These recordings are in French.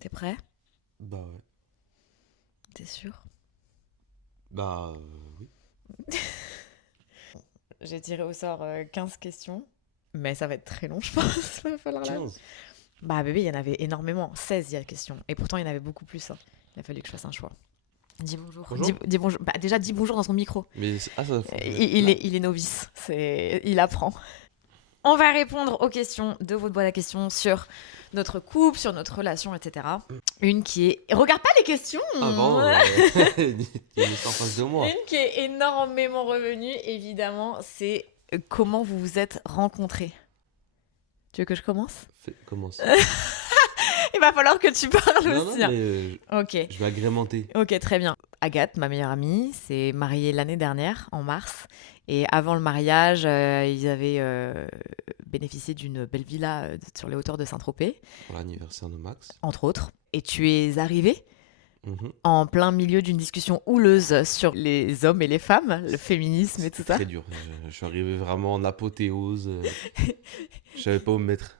T'es prêt? Bah ouais. T'es sûr? Bah oui. J'ai tiré au sort 15 questions. Mais ça va être très long, je pense. Il va falloir la... 15. Bah bébé, il y en avait énormément. 16, il y a questions. Et pourtant, il y en avait beaucoup plus, hein. Il a fallu que je fasse un choix. Dis bonjour. Dis, Bonjour. dis bonjour. Bah, déjà, dis bonjour dans son micro. Ah, ça faut que je mette Il là. est, il est novice. Il apprend. On va répondre aux questions de votre boîte à questions sur notre couple, sur notre relation, etc. Une qui est... Regarde pas les questions. Avant, il y a une histoire en face de moi. Une qui est énormément revenue, évidemment, c'est comment vous vous êtes rencontrés. Tu veux que je commence? Commence. Il va falloir que tu parles Non, aussi, non, hein. mais Ok. je vais agrémenter. Ok, très bien. Agathe, ma meilleure amie, s'est mariée l'année dernière, en mars. Et avant le mariage, ils avaient bénéficié d'une belle villa sur les hauteurs de Saint-Tropez, Pour l'anniversaire de Max. entre autres. Et tu es arrivée Mhm. en plein milieu d'une discussion houleuse sur les hommes et les femmes, le féminisme et tout ça. Très dur. Je suis arrivé vraiment en apothéose. Je savais pas où me mettre.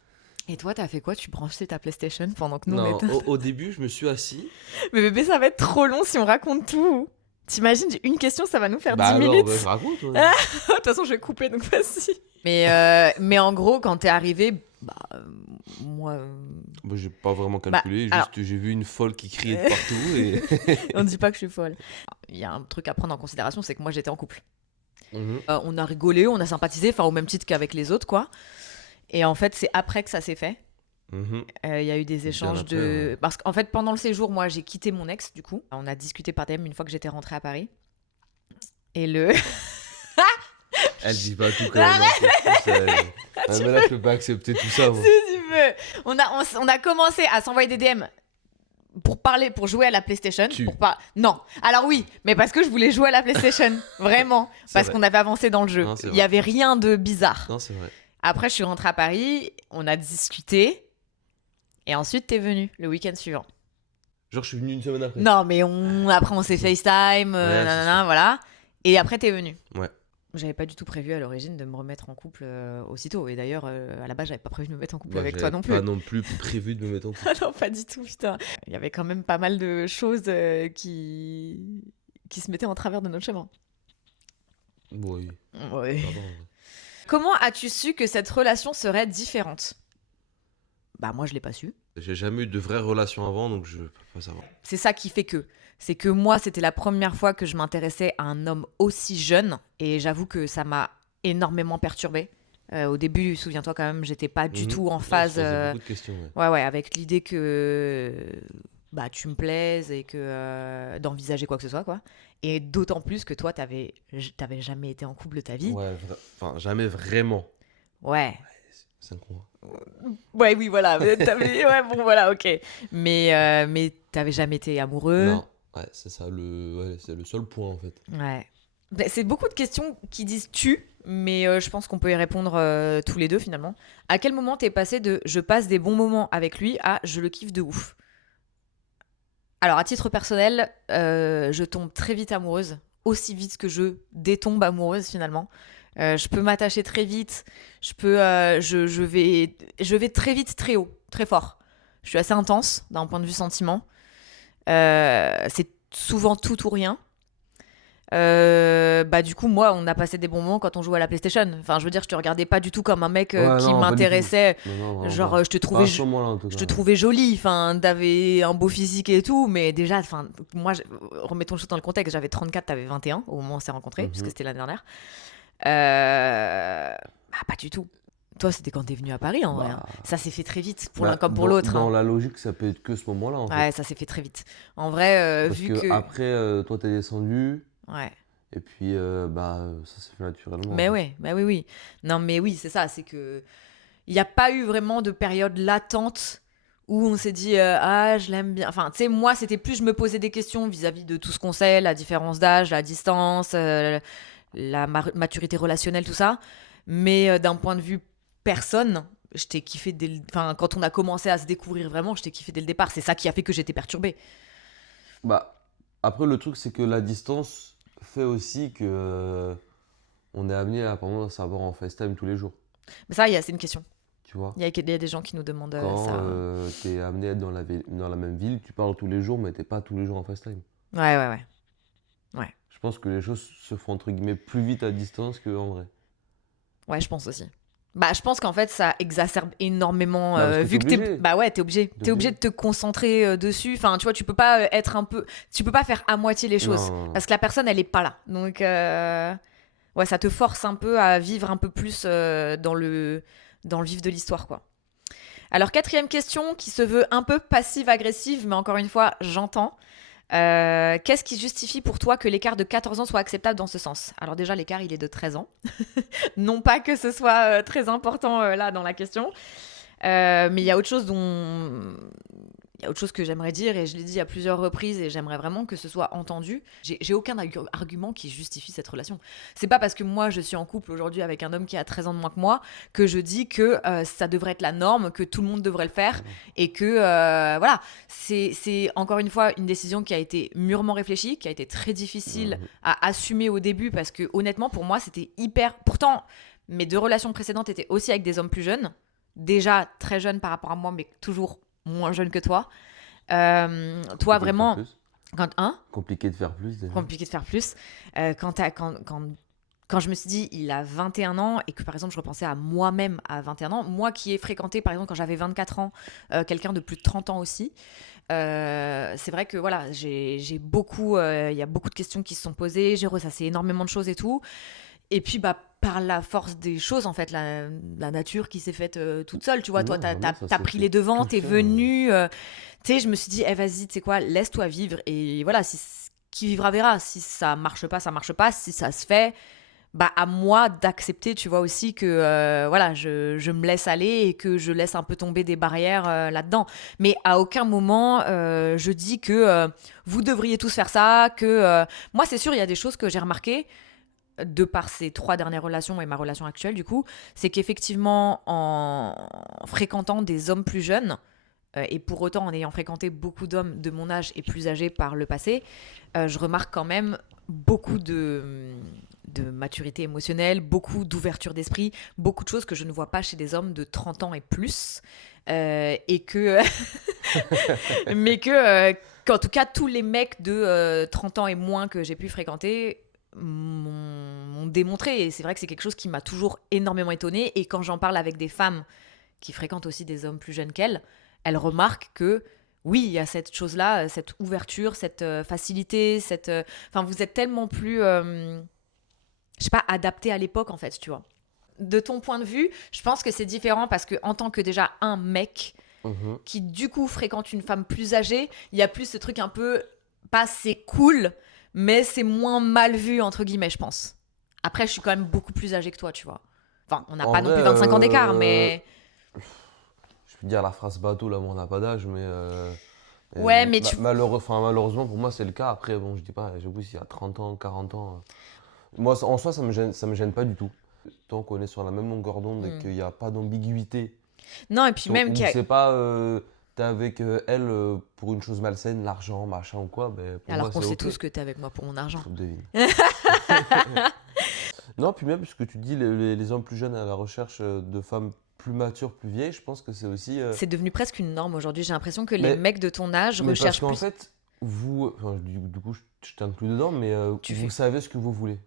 Et toi, t'as fait quoi? Tu branchais ta PlayStation pendant que nous on Non, était... au début, je me suis assis. Mais bébé, ça va être trop long si on raconte tout. T'imagines, une question, ça va nous faire 10 Bah alors, minutes. bah, je raconte. Ouais. De toute façon, je vais couper, donc vas-y. Mais en gros, quand t'es arrivé, bah, moi... Bah, j'ai pas vraiment calculé. alors- Juste, j'ai vu une folle qui criait de partout. Et... on dit pas que je suis folle. Il y a un truc à prendre en considération, c'est que moi, j'étais en couple. Mhm. On a rigolé, on a sympathisé, enfin, au même titre qu'avec les autres, quoi. Et en fait, c'est après que ça s'est fait. Mhm. Il y a eu des échanges après, de... ouais. Parce qu'en fait, pendant le séjour, moi, j'ai quitté mon ex, du coup. On a discuté par DM une fois que j'étais rentrée à Paris. Et le... Elle dit pas tout quand même. Hein, c'est tout, mais là, je peux pas accepter tout ça. Moi. Si tu veux. On a commencé à s'envoyer des DM pour parler, pour jouer à la PlayStation. Non. Alors oui, mais parce que je voulais jouer à la PlayStation. Vraiment. C'est Parce vrai. qu'on avait avancé dans le jeu. Non, c'est Il vrai. n'y avait rien de bizarre. Non, c'est vrai. Après, je suis rentrée à Paris. On a discuté. Et ensuite, t'es venu le week-end suivant. Genre, je suis venu une semaine après. Non, mais après, on s'est FaceTime. Ouais, Nanana, voilà. Et après, t'es venu. Ouais. J'avais pas du tout prévu à l'origine de me remettre en couple aussitôt. Et d'ailleurs, à la base, j'avais pas prévu de me mettre en couple Moi, avec toi j'avais non plus. pas non plus prévu de me mettre en couple. Ah non, pas du tout, putain. Il y avait quand même pas mal de choses qui se mettaient en travers de notre chemin. Oui. Ouais. Pardon. Comment as-tu su que cette relation serait différente? Bah moi, je l'ai pas su. J'ai jamais eu de vraie relation avant, donc je peux pas savoir. C'est ça qui fait que. C'est que moi, c'était la première fois que je m'intéressais à un homme aussi jeune. Et j'avoue que ça m'a énormément perturbée. Au début, souviens-toi quand même, j'étais pas du tout en Non, phase... je posais beaucoup de questions. Ouais. Ouais, avec l'idée que bah, tu me plaises et que d'envisager quoi que ce soit, quoi. Et d'autant plus que toi, t'avais jamais été en couple de ta vie. Ouais, enfin, jamais vraiment. Ouais. C'est un con. Ouais, oui, voilà. Ouais, bon, voilà, ok. Mais t'avais jamais été amoureux. Non, ouais, c'est ça c'est le seul point en fait. Ouais. Bah, c'est beaucoup de questions qui disent tu, mais je pense qu'on peut y répondre tous les deux finalement. À quel moment t'es passé de je passe des bons moments avec lui à je le kiffe de ouf? Alors, à titre personnel, je tombe très vite amoureuse, aussi vite que je détombe amoureuse finalement. Je peux m'attacher très vite, je vais très vite, très haut, très fort. Je suis assez intense d'un point de vue sentiment. C'est souvent tout ou rien. Bah du coup moi on a passé des bons moments quand on jouait à la PlayStation. Enfin je veux dire je te regardais pas du tout comme un mec Ouais, qui non, pas du m'intéressait. tout. Non, vraiment Genre pas. je te Pas trouvais à ce moment-là en tout cas. je te trouvais jolie, enfin, t'avais un beau physique et tout, mais déjà, enfin, moi, remettons le choses dans le contexte, j'avais 34, t'avais 21 au moment où on s'est rencontrés, Mhm. puisque c'était l'année dernière. Bah, pas du tout. Toi, c'était quand t'es venu à Paris, en vrai. Bah, Hein. Ça s'est fait très vite, pour bah, l'un comme pour dans- l'autre. Dans Hein. la logique, ça peut être que ce moment-là en fait. Ouais, ça s'est fait très vite. En vrai, Parce vu que que... après, toi t'es descendu, Ouais. et puis ça s'est fait naturellement. Mais en fait. ouais, bah oui, oui. Non, mais oui, c'est ça, c'est que... Il n'y a pas eu vraiment de période latente où on s'est dit ah je l'aime bien, enfin tu sais moi c'était plus je me posais des questions vis-à-vis de tout ce qu'on sait, la différence d'âge, la distance, la maturité relationnelle, tout ça, mais d'un point de vue personne je t'ai kiffé enfin quand on a commencé à se découvrir vraiment je t'ai kiffé dès le départ, c'est ça qui a fait que j'étais perturbée. Bah, après, le truc, c'est que la distance fait aussi que on est amené à, par exemple, savoir en FaceTime tous les jours. Mais ça c'est une question. tu vois. Il y a des gens qui nous demandent Quand ça. t'es amené à être dans la même ville, tu parles tous les jours, mais t'es pas tous les jours en FaceTime. Ouais. Je pense que les choses se font entre guillemets plus vite à distance qu'en vrai. Ouais, je pense aussi. Bah, je pense qu'en fait, ça exacerbe énormément, Bah, parce que vu que t'es... obligé. Bah ouais, t'es obligé. T'es obligé de te concentrer dessus. Enfin, tu vois, tu peux pas être un peu... Tu peux pas faire à moitié les choses. Non. Parce que la personne, elle est pas là. Donc, ouais, ça te force un peu à vivre un peu plus dans le vif de l'histoire, quoi. Alors, quatrième question, qui se veut un peu passive-agressive, mais encore une fois, j'entends. Qu'est-ce qui justifie pour toi que l'écart de 14 ans soit acceptable dans ce sens? Alors déjà, l'écart, il est de 13 ans. Non pas que ce soit très important là dans la question, mais il y a autre chose il y a autre chose que j'aimerais dire et je l'ai dit à plusieurs reprises et j'aimerais vraiment que ce soit entendu. J'ai aucun argument qui justifie cette relation. C'est pas parce que moi je suis en couple aujourd'hui avec un homme qui a 13 ans de moins que moi que je dis que ça devrait être la norme, que tout le monde devrait le faire et que voilà, c'est encore une fois une décision qui a été mûrement réfléchie, qui a été très difficile à assumer au début parce que honnêtement pour moi c'était hyper... Pourtant mes 2 relations précédentes étaient aussi avec des hommes plus jeunes, déjà très jeunes par rapport à moi mais toujours moins jeune que toi. Toi, vraiment, Compliqué de faire plus. Déjà. Compliqué de faire plus. Quand je me suis dit, il a 21 ans, et que par exemple, je repensais à moi-même à 21 ans, moi qui ai fréquenté, par exemple, quand j'avais 24 ans, quelqu'un de plus de 30 ans aussi, c'est vrai que voilà, j'ai beaucoup, il y a beaucoup de questions qui se sont posées, j'ai ressassé énormément de choses et tout. Et puis, bah, par la force des choses, en fait, la nature qui s'est faite toute seule, tu vois. Toi, t'as pris les devants, t'es venu. Tu sais, je me suis dit, vas-y, tu sais quoi, laisse-toi vivre. Et voilà, qui vivra verra. Si ça marche pas, ça marche pas. Si ça se fait, bah, à moi d'accepter, tu vois, aussi que, voilà, je me laisse aller et que je laisse un peu tomber des barrières là-dedans. Mais à aucun moment, je dis que vous devriez tous faire ça, que... Moi, c'est sûr, il y a des choses que j'ai remarquées de par ces 3 dernières relations et ma relation actuelle du coup, c'est qu'effectivement en fréquentant des hommes plus jeunes et pour autant en ayant fréquenté beaucoup d'hommes de mon âge et plus âgés par le passé, je remarque quand même beaucoup de maturité émotionnelle, beaucoup d'ouverture d'esprit, beaucoup de choses que je ne vois pas chez des hommes de 30 ans et plus et que mais que qu'en tout cas tous les mecs de 30 ans et moins que j'ai pu fréquenter m'ont démontré et c'est vrai que c'est quelque chose qui m'a toujours énormément étonnée et quand j'en parle avec des femmes qui fréquentent aussi des hommes plus jeunes qu'elles, elles remarquent que oui, il y a cette chose-là, cette ouverture, cette facilité, enfin vous êtes tellement plus je sais pas adapté à l'époque en fait, tu vois. De ton point de vue, je pense que c'est différent parce que en tant que déjà un mec qui du coup fréquente une femme plus âgée, il y a plus ce truc un peu pas c'est cool mais c'est moins mal vu, entre guillemets, je pense. Après, je suis quand même beaucoup plus âgée que toi, tu vois. Enfin, on n'a pas non plus 25 ans d'écart, mais... Je peux dire la phrase bateau, là, on n'a pas d'âge, mais... ouais, mais malheureusement, pour moi, c'est le cas. Après, bon, je dis pas, j'avoue, s'il y a 30 ans, 40 ans... Moi, en soi, ça me gêne pas du tout. Tant qu'on est sur la même longueur d'onde et qu'il n'y a pas d'ambiguïté. Non, et puis même... C'est pas... t'es avec elle pour une chose malsaine, l'argent, machin ou quoi, pour alors moi, qu'on c'est sait ok. tous que t'es avec moi pour mon argent. Devine. Non, puis même, ce que tu dis, les hommes plus jeunes à la recherche de femmes plus matures, plus vieilles, je pense que c'est aussi... C'est devenu presque une norme aujourd'hui. J'ai l'impression que les mecs de ton âge recherchent parce qu'en fait, vous... Enfin, du coup, je t'inclus dedans, mais vous savez ce que vous voulez.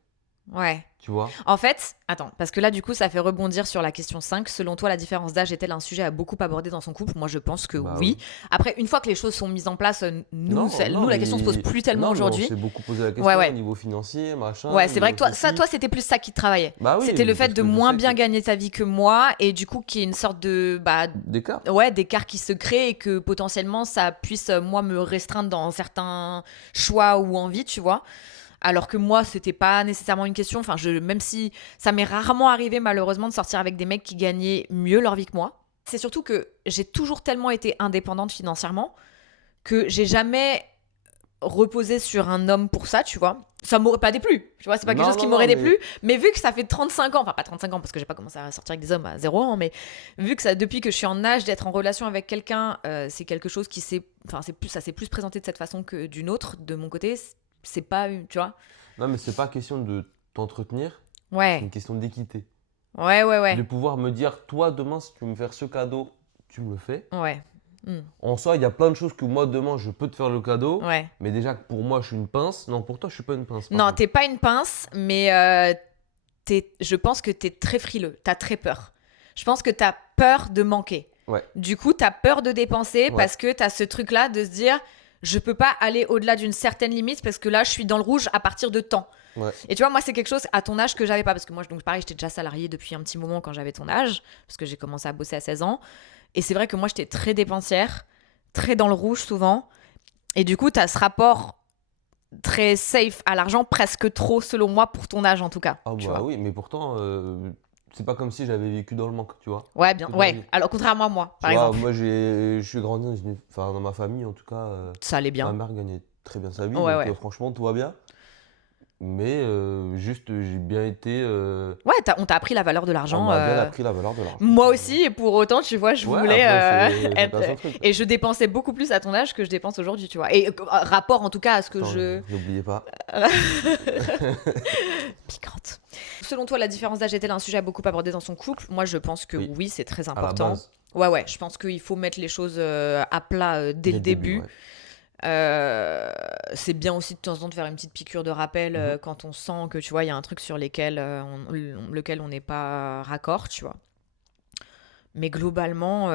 Ouais. Tu vois ? En fait, attends, parce que là, du coup, ça fait rebondir sur la question 5. Selon toi, la différence d'âge est-elle un sujet à beaucoup aborder dans son couple ? Moi, je pense que oui. Après, une fois que les choses sont mises en place, nous, la question se pose plus tellement aujourd'hui. On s'est beaucoup posé la question au niveau financier, machin. Ouais, c'est vrai que toi, c'était plus ça qui te travaillait. Bah oui, c'était le fait de moins bien gagner ta vie que moi et du coup, qu'il y ait une sorte de... d'écart. Ouais, d'écart qui se crée et que potentiellement, ça puisse, moi, me restreindre dans certains choix ou envies, tu vois. Alors que moi, c'était pas nécessairement une question. Enfin, même si ça m'est rarement arrivé, malheureusement, de sortir avec des mecs qui gagnaient mieux leur vie que moi. C'est surtout que j'ai toujours tellement été indépendante financièrement que j'ai jamais reposé sur un homme pour ça, tu vois. Ça m'aurait pas déplu, tu vois. C'est pas quelque chose qui m'aurait déplu. Mais vu que ça fait 35 ans, enfin pas 35 ans parce que j'ai pas commencé à sortir avec des hommes à 0 ans, mais vu que ça, depuis que je suis en âge d'être en relation avec quelqu'un, c'est quelque chose qui ça s'est plus présenté de cette façon que d'une autre, de mon côté. C'est pas, tu vois. Non, mais c'est pas question de t'entretenir. Ouais. C'est une question d'équité. Ouais, ouais, De ouais. pouvoir me dire, toi, demain, si tu veux me faire ce cadeau, tu me le fais. Ouais. Hmm. En soi, il y a plein de choses que moi, demain, je peux te faire le cadeau. Ouais. Mais déjà, que pour moi, je suis une pince. Non, pour toi, je suis pas une pince, par Non, contre. t'es pas une pince, mais je pense que t'es très frileux. T'as très peur. Je pense que t'as peur de manquer. Ouais, Du coup, t'as peur de dépenser ouais, parce que t'as ce truc-là de se dire, je peux pas aller au-delà d'une certaine limite parce que là, je suis dans le rouge à partir de temps. ouais. Et tu vois, moi, c'est quelque chose à ton âge que j'avais pas. Parce que moi, donc pareil, j'étais déjà salariée depuis un petit moment quand j'avais ton âge. Parce que j'ai commencé à bosser à 16 ans. Et c'est vrai que moi, j'étais très dépensière, très dans le rouge souvent. Et du coup, t'as ce rapport très safe à l'argent, presque trop, selon moi, pour ton âge en tout cas. Ah Tu bah vois. oui, mais pourtant, c'est pas comme si j'avais vécu dans le manque, tu vois, Ouais, bien. toute ma Ouais. vie. Alors, contrairement à moi, Tu par vois, exemple. moi, je suis grandi enfin, dans ma famille, en tout cas, Ça allait ma bien. mère gagnait très bien sa vie, Ouais, donc ouais. franchement, tout va bien. Mais juste, j'ai bien été. Ouais, on t'a appris la valeur de On l'argent. m'a bien appris la valeur de l'argent, Moi quoi. aussi, et pour autant, tu vois, je Ouais, voulais après, c'est être. chacun son truc. Et je dépensais beaucoup plus à ton âge que je dépense aujourd'hui, tu vois. Et rapport en tout cas à ce que Attends, je. n'oubliez pas. Piquante. Selon toi, la différence d'âge est-elle un sujet à beaucoup aborder dans son couple? Moi, je pense que Oui, oui, c'est très à la important. base, Ouais, ouais, je pense qu'il faut mettre les choses à plat dès dès le le début, début. ouais. C'est bien aussi de temps en temps de faire une petite piqûre de rappel Mhm. quand on sent que tu vois il y a un truc sur lequel on n'est pas raccord, tu vois. Mais globalement,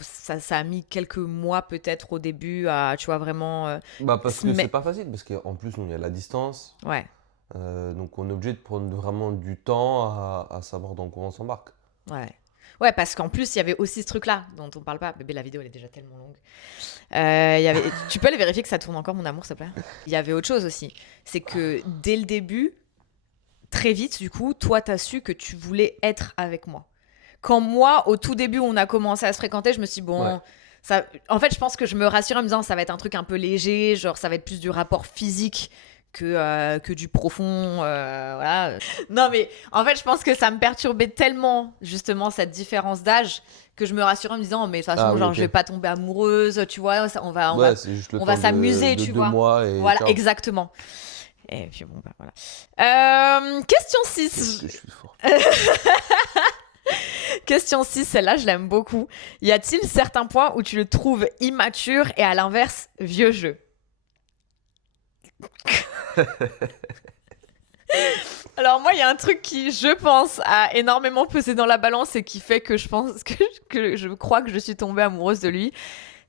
ça a mis quelques mois peut-être au début à, tu vois, vraiment Bah, parce se que c'est mettre. pas facile, parce qu'en plus, nous, il y a la distance. Ouais, Donc, on est obligé de prendre vraiment du temps à savoir dans quoi on s'embarque. ouais. Ouais, parce qu'en plus, il y avait aussi ce truc-là dont on parle pas. Bébé, la vidéo, elle est déjà tellement longue. Tu peux aller vérifier que ça tourne encore, mon amour, s'il te plaît? Il y avait autre chose aussi. C'est que dès le début, très vite, du coup, toi, t'as su que tu voulais être avec moi. Quand moi, au tout début, on a commencé à se fréquenter, je me suis dit, Ouais. bon, ça... En fait, je pense que je me rassure en me disant, ça va être un truc un peu léger, genre, ça va être plus du rapport physique que du profond, voilà. Non, mais en fait, je pense que ça me perturbait tellement, justement, cette différence d'âge, que je me rassurais en me disant, mais de toute Ah façon, oui, genre, ok. je vais pas tomber amoureuse, tu vois, Ouais, c'est juste le on va temps s'amuser, de tu deux vois. mois et Voilà, ciao. exactement. Et puis bon, bah voilà. Question Qu'est-ce 6. que je suis fort. Question 6, celle-là, je l'aime beaucoup. Y a-t-il certains points où tu le trouves immature et à l'inverse, vieux jeu? Alors moi, il y a un truc qui, je pense, a énormément pesé dans la balance et qui fait que je pense que je crois que je suis tombée amoureuse de lui.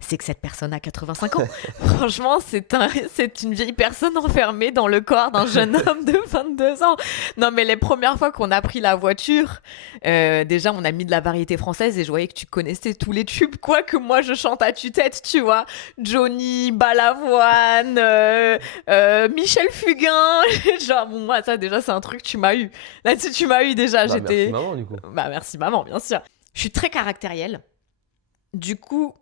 C'est que cette personne a 85 ans. Franchement, c'est une vieille personne enfermée dans le corps d'un jeune homme de 22 ans. Non, mais les premières fois qu'on a pris la voiture, déjà, on a mis de la variété française et je voyais que tu connaissais tous les tubes. Quoi que moi, je chante à tue-tête, tu vois. Johnny, Balavoine, Michel Fugain. Genre, bon, moi, ça, déjà, c'est un truc, tu m'as eu. Là-dessus, tu m'as eu déjà. Bah, merci J'étais. maman, du coup. Bah, merci, maman, bien sûr. Je suis très caractérielle. Du coup,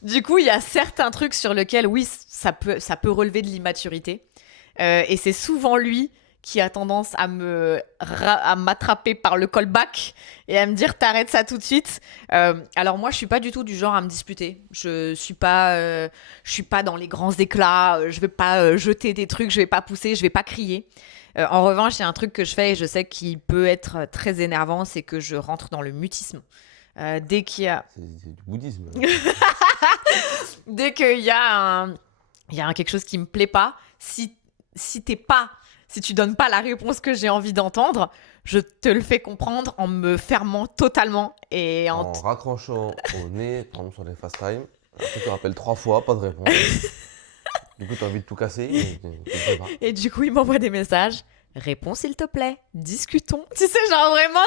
du coup, il y a certains trucs sur lesquels, oui, ça peut relever de l'immaturité. Et c'est souvent lui qui a tendance à m'attraper par le callback et à me dire t'arrêtes ça tout de suite. Alors moi, je suis pas du tout du genre à me disputer. Je suis pas dans les grands éclats. Je vais pas jeter des trucs. Je vais pas pousser. Je vais pas crier. En revanche, il y a un truc que je fais et je sais qu'il peut être très énervant, c'est que je rentre dans le mutisme. Dès qu'il y a C'est du bouddhisme. dès qu'il y a quelque chose qui me plaît pas, si tu donnes pas la réponse que j'ai envie d'entendre, je te le fais comprendre en me fermant totalement et En raccrochant au nez, par exemple sur les fast time. Après, tu rappelles 3 fois, pas de réponse. Du coup, tu as envie de tout casser, mais tu le fais pas. et du coup, il m'envoie des messages. Réponds s'il te plaît, discutons. Tu sais, genre vraiment,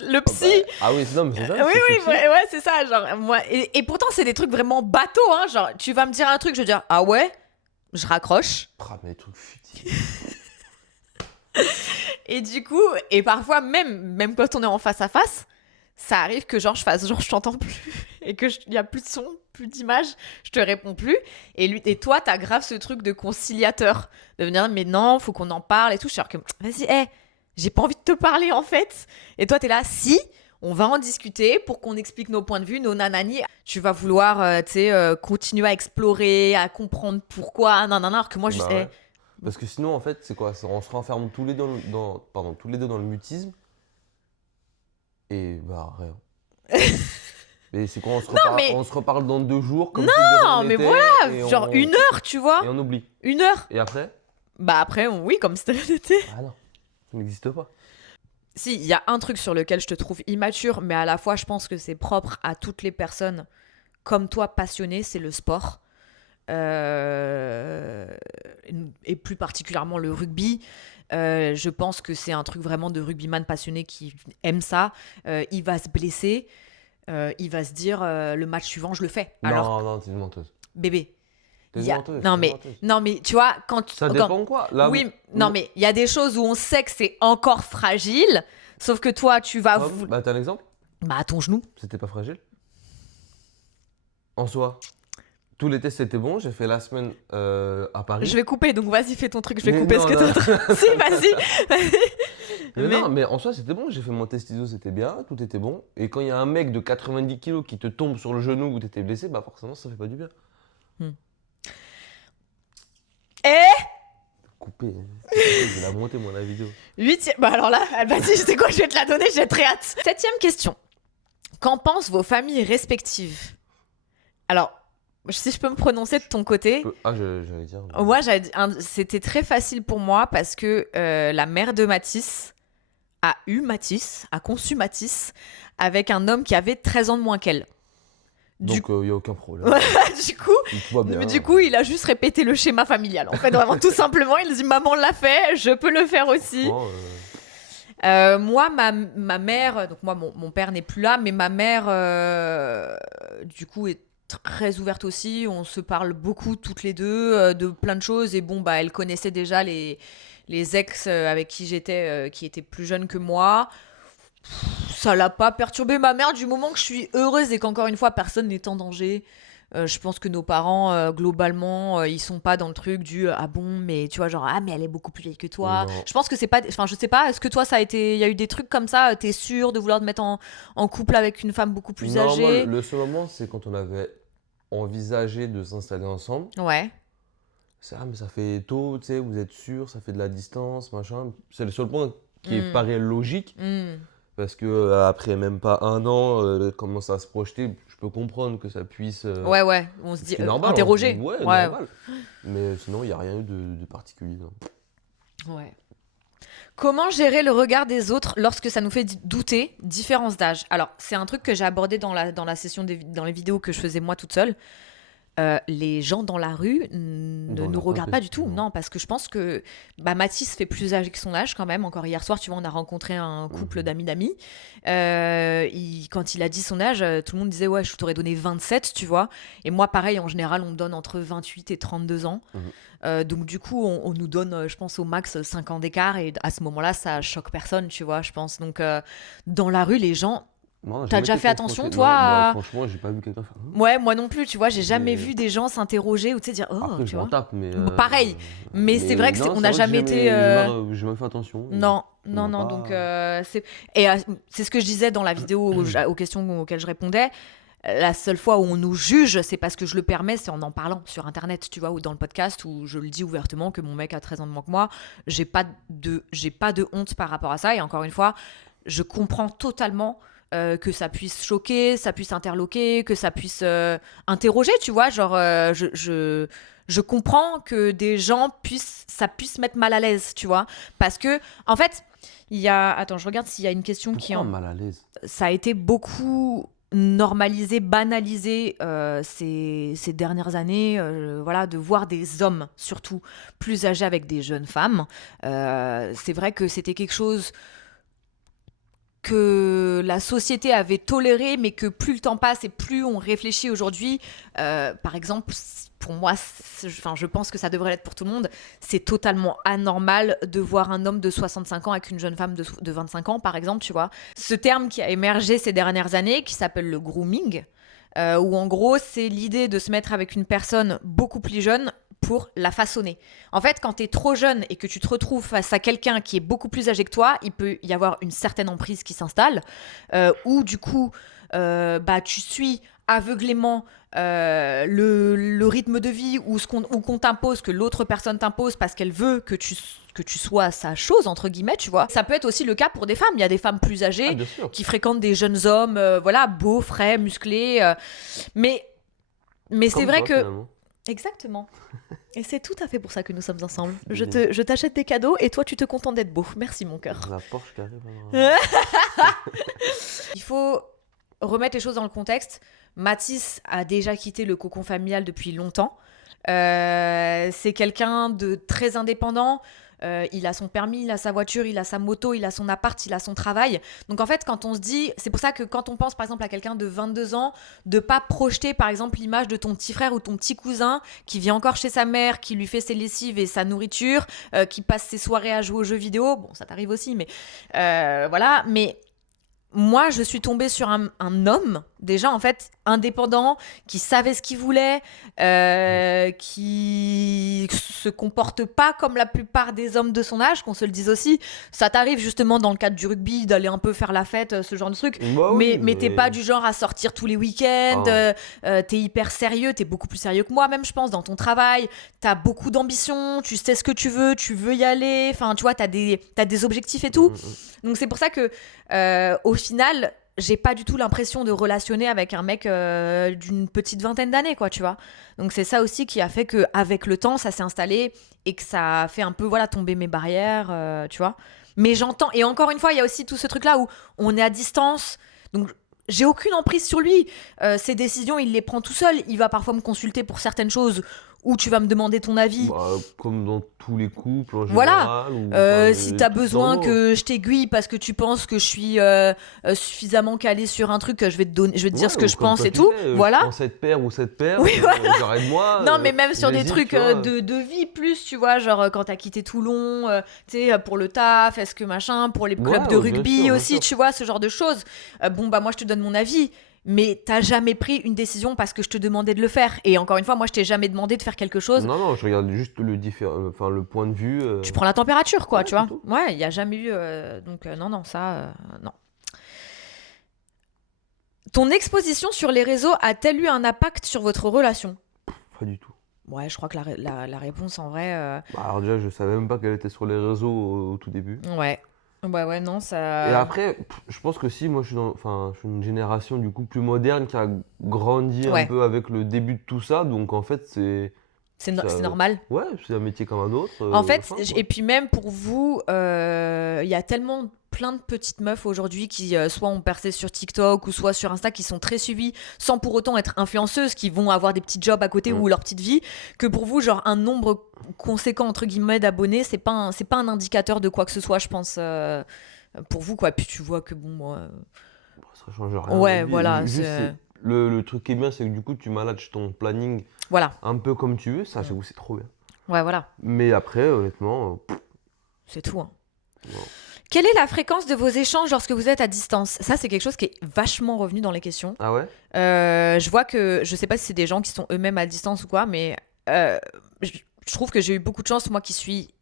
le psy. Ah oui, non, mais c'est ça. Oui, c'est oui, psy. ouais, c'est ça. Genre, moi, et pourtant, c'est des trucs vraiment bateaux. Hein, genre, tu vas me dire un truc, je vais dire, ah ouais, je raccroche. Ah, mais les trucs futiles. Et du coup, et parfois, même quand on est en face à face, ça arrive que genre je fasse genre je t'entends plus et que il y a plus de son, plus d'image, je te réponds plus et toi t'as grave ce truc de conciliateur de venir mais non, faut qu'on en parle et tout, je suis genre que vas-y, j'ai pas envie de te parler en fait. Et toi t'es là si on va en discuter pour qu'on explique nos points de vue, nos nanani. Tu vas vouloir, continuer à explorer, à comprendre pourquoi, nanana, alors que moi, Bah ouais. Parce que sinon, en fait, c'est quoi? On se renferme tous les deux tous les deux dans le mutisme. Et bah, rien. Mais c'est quoi? On se reparle dans 2 jours, comme si de rien Non, mais n'était, voilà, et genre on, 1 heure, tu vois. et on oublie. 1 heure. Et après? Bah après, oui, comme si de rien n'était. Ah non, ça n'existe pas. Si, il y a un truc sur lequel je te trouve immature, mais à la fois, je pense que c'est propre à toutes les personnes comme toi passionnées, c'est le sport. Et plus particulièrement le rugby. Je pense que c'est un truc vraiment de rugbyman passionné qui aime ça. Il va se blesser. Il va se dire le match suivant, je le fais. Alors, Non, t'es une menteuse. bébé. T'es il une y a- menteuse. Non, t'es une mais, menteuse. non, mais tu vois, Ça dépend quoi? Là, oui, non, mais il y a des choses où on sait que c'est encore fragile. Sauf que toi, tu vas. Bah, t'as un exemple? Bah, à ton genou. C'était pas fragile? En soi. Tous les tests étaient bons. J'ai fait la semaine à Paris. Je vais couper, donc vas-y, fais ton truc. Je vais Mais couper non, ce que non. t'as. Si, vas-y. Mais non, mais en soi, c'était bon. J'ai fait mon test ISO, c'était bien. Tout était bon. Et quand il y a un mec de 90 kilos qui te tombe sur le genou où t'étais blessé, bah forcément, ça fait pas du bien. Coupé. Je vais la monter, moi, la vidéo. 8e. Bah alors là, vas-y, je sais quoi, je vais te la donner, j'ai très hâte. 7e question. Qu'en pensent vos familles respectives? Alors, si je peux me prononcer de ton côté, Ah, j'allais dire. moi, c'était très facile pour moi parce que la mère de Mathis a conçu Mathis avec un homme qui avait 13 ans de moins qu'elle. Donc, il n'y a aucun problème. Du coup, Tout va bien. mais du coup, il a juste répété le schéma familial. En fait, vraiment, tout simplement, il dit maman l'a fait, je peux le faire aussi. Franchement, Moi, ma mère, donc moi, mon père n'est plus là, mais ma mère, du coup, est très ouverte aussi. On se parle beaucoup toutes les deux de plein de choses. Et bon, bah, elle connaissait déjà les ex avec qui j'étais, qui étaient plus jeunes que moi. Ça l'a pas perturbé ma mère du moment que je suis heureuse et qu'encore une fois, personne n'est en danger. Je pense que nos parents, globalement, ils sont pas dans le truc du ah bon, mais tu vois, genre ah, mais elle est beaucoup plus vieille que toi. Non. Je pense que c'est pas. Enfin, je sais pas, est-ce que toi, ça a été. Il y a eu des trucs comme ça, t'es sûr de vouloir te mettre en couple avec une femme beaucoup plus non, moi, âgée? le seul moment, c'est quand on avait envisagé de s'installer ensemble. Ouais. C'est mais ça fait tôt, tu sais, vous êtes sûr, ça fait de la distance, machin. C'est le seul point qui paraît logique. Parce que après même pas 1 an, commence à se projeter, je peux comprendre que ça puisse. Ouais, on se dit c'est normal, interroger. Ouais, Ouais. normal. Mais sinon, il n'y a rien eu de particulier. Non. Ouais. Comment gérer le regard des autres lorsque ça nous fait douter? Différence d'âge. Alors, c'est un truc que j'ai abordé dans la session dans les vidéos que je faisais moi toute seule. Les gens dans la rue ne nous regardent pas du tout, non, parce que je pense que Mathis fait plus âgé que son âge quand même. Encore hier soir, tu vois, on a rencontré un couple d'amis. Quand il a dit son âge, tout le monde disait ouais, je t'aurais donné 27, tu vois. Et moi, pareil, en général, on me donne entre 28 et 32 ans. Donc du coup, on nous donne, je pense, au max 5 ans d'écart. Et à ce moment-là, ça choque personne, tu vois, je pense. Donc dans la rue, les gens... Non, T'as déjà fait attention, toi, Non, franchement, j'ai pas vu quelqu'un faire. Ouais, moi non plus, tu vois, j'ai jamais Mais- vu des gens s'interroger ou tu sais dire oh, Après, tu je m'en vois. tape, mais. Pareil, mais c'est vrai que non, on c'est n'a vrai que jamais été. J'ai jamais fait attention. Non, on va donc pas- c'est ce que je disais dans la vidéo aux questions auxquelles je répondais. La seule fois où on nous juge, c'est parce que je le permets, c'est en parlant sur internet, tu vois, ou dans le podcast où je le dis ouvertement que mon mec a 13 ans de moins que moi. J'ai pas de honte par rapport à ça. Et encore une fois, je comprends totalement que ça puisse choquer, ça puisse interloquer, que ça puisse interroger, tu vois, genre je comprends que des gens ça puisse mettre mal à l'aise, tu vois, parce que en fait il y a, attends, je regarde s'il y a une question Pourquoi mal à l'aise? ça a été beaucoup normalisé, banalisé ces dernières années, voilà, de voir des hommes surtout plus âgés avec des jeunes femmes. C'est vrai que c'était quelque chose que la société avait toléré, mais que plus le temps passe et plus on réfléchit aujourd'hui. Par exemple, pour moi, je pense que ça devrait l'être pour tout le monde, c'est totalement anormal de voir un homme de 65 ans avec une jeune femme de 25 ans, par exemple, tu vois. Ce terme qui a émergé ces dernières années, qui s'appelle le grooming, où en gros, c'est l'idée de se mettre avec une personne beaucoup plus jeune pour la façonner. En fait, quand t'es trop jeune et que tu te retrouves face à quelqu'un qui est beaucoup plus âgé que toi, il peut y avoir une certaine emprise qui s'installe, ou du coup, bah, tu suis aveuglément le rythme de vie ou qu'on t'impose, que l'autre personne t'impose parce qu'elle veut que tu sois sa chose, entre guillemets, tu vois. Ça peut être aussi le cas pour des femmes. Il y a des femmes plus âgées qui fréquentent des jeunes hommes, voilà, beaux, frais, musclés. Mais c'est vrai que... Finalement. Exactement. Et c'est tout à fait pour ça que nous sommes ensemble. Je t'achète des cadeaux et toi, tu te contentes d'être beau. Merci, mon cœur. La Porsche qui arrive. Il faut remettre les choses dans le contexte. Mathis a déjà quitté le cocon familial depuis longtemps. C'est quelqu'un de très indépendant. Il a son permis, il a sa voiture, il a sa moto, il a son appart, il a son travail. Donc en fait, quand on se dit... C'est pour ça que quand on pense par exemple à quelqu'un de 22 ans, de pas projeter par exemple l'image de ton petit frère ou ton petit cousin qui vit encore chez sa mère, qui lui fait ses lessives et sa nourriture, qui passe ses soirées à jouer aux jeux vidéo. Bon, ça t'arrive aussi, mais voilà. Mais moi, je suis tombée sur un homme, déjà, en fait, indépendant, qui savait ce qu'il voulait, qui se comporte pas comme la plupart des hommes de son âge, qu'on se le dise aussi. Ça t'arrive justement dans le cadre du rugby d'aller un peu faire la fête, ce genre de truc. Bah oui, mais t'es pas du genre à sortir tous les week-ends. T'es hyper sérieux, t'es beaucoup plus sérieux que moi, même, je pense, dans ton travail. T'as beaucoup d'ambition, tu sais ce que tu veux y aller. Enfin, tu vois, t'as des objectifs et tout. Donc c'est pour ça que au final, j'ai pas du tout l'impression de relationner avec un mec d'une petite vingtaine d'années, quoi, tu vois. Donc c'est ça aussi qui a fait qu'avec le temps, ça s'est installé et que ça a fait un peu, voilà, tomber mes barrières, tu vois. Mais j'entends, et encore une fois, il y a aussi tout ce truc-là où on est à distance, donc j'ai aucune emprise sur lui. Ses décisions, il les prend tout seul. Il va parfois me consulter pour certaines choses où tu vas me demander ton avis. Bah, comme dans tous les couples en Voilà. général. Si t'as besoin que je t'aiguille parce que tu penses que je suis suffisamment calée sur un truc, je vais te dire ce que je pense et tout. Voilà. Je pense cette paire ou cette paire. Oui, voilà. Genre aide-moi. Non, mais même sur des j'hésite, trucs tu vois. de vie plus, tu vois, genre quand t'as quitté Toulon, tu sais, pour le taf, est-ce que machin, pour les clubs de bien rugby sûr, aussi, tu vois, ce genre de choses. Bon, bah moi je te donne mon avis. Mais t'as jamais pris une décision parce que je te demandais de le faire. Et encore une fois, moi, je t'ai jamais demandé de faire quelque chose. Non, je regarde juste le point de vue. Tu prends la température, quoi, Ouais, tu vois. tout. Ouais, il n'y a jamais eu... donc, non, ça, non. Ton exposition sur les réseaux a-t-elle eu un impact sur votre relation ? Pas du tout. Ouais, je crois que la réponse, en vrai... Bah, alors déjà, je savais même pas qu'elle était sur les réseaux au tout début. Ouais. Ouais, non, ça... Et après, je pense que si, moi je suis je suis une génération du coup plus moderne qui a grandi un peu avec le début de tout ça, donc en fait c'est normal. Ouais, c'est un métier comme un autre. En fait, et puis même pour vous, il y a tellement plein de petites meufs aujourd'hui qui soit ont percé sur TikTok ou soit sur Insta qui sont très suivies sans pour autant être influenceuses, qui vont avoir des petits jobs à côté ou leur petite vie, que pour vous, genre un nombre conséquent entre guillemets d'abonnés, c'est pas un indicateur de quoi que ce soit, je pense, pour vous, quoi. Puis tu vois que bon, moi... ça change rien. Ouais, voilà. Le truc qui est bien, c'est que du coup, tu manages ton planning un peu comme tu veux. Ça, j'avoue, c'est trop bien. Ouais, voilà. Mais après, honnêtement... c'est tout, hein. Wow. Quelle est la fréquence de vos échanges lorsque vous êtes à distance ? Ça, c'est quelque chose qui est vachement revenu dans les questions. Ah ouais ? Je vois que... Je sais pas si c'est des gens qui sont eux-mêmes à distance ou quoi, mais je trouve que j'ai eu beaucoup de chance, moi qui suis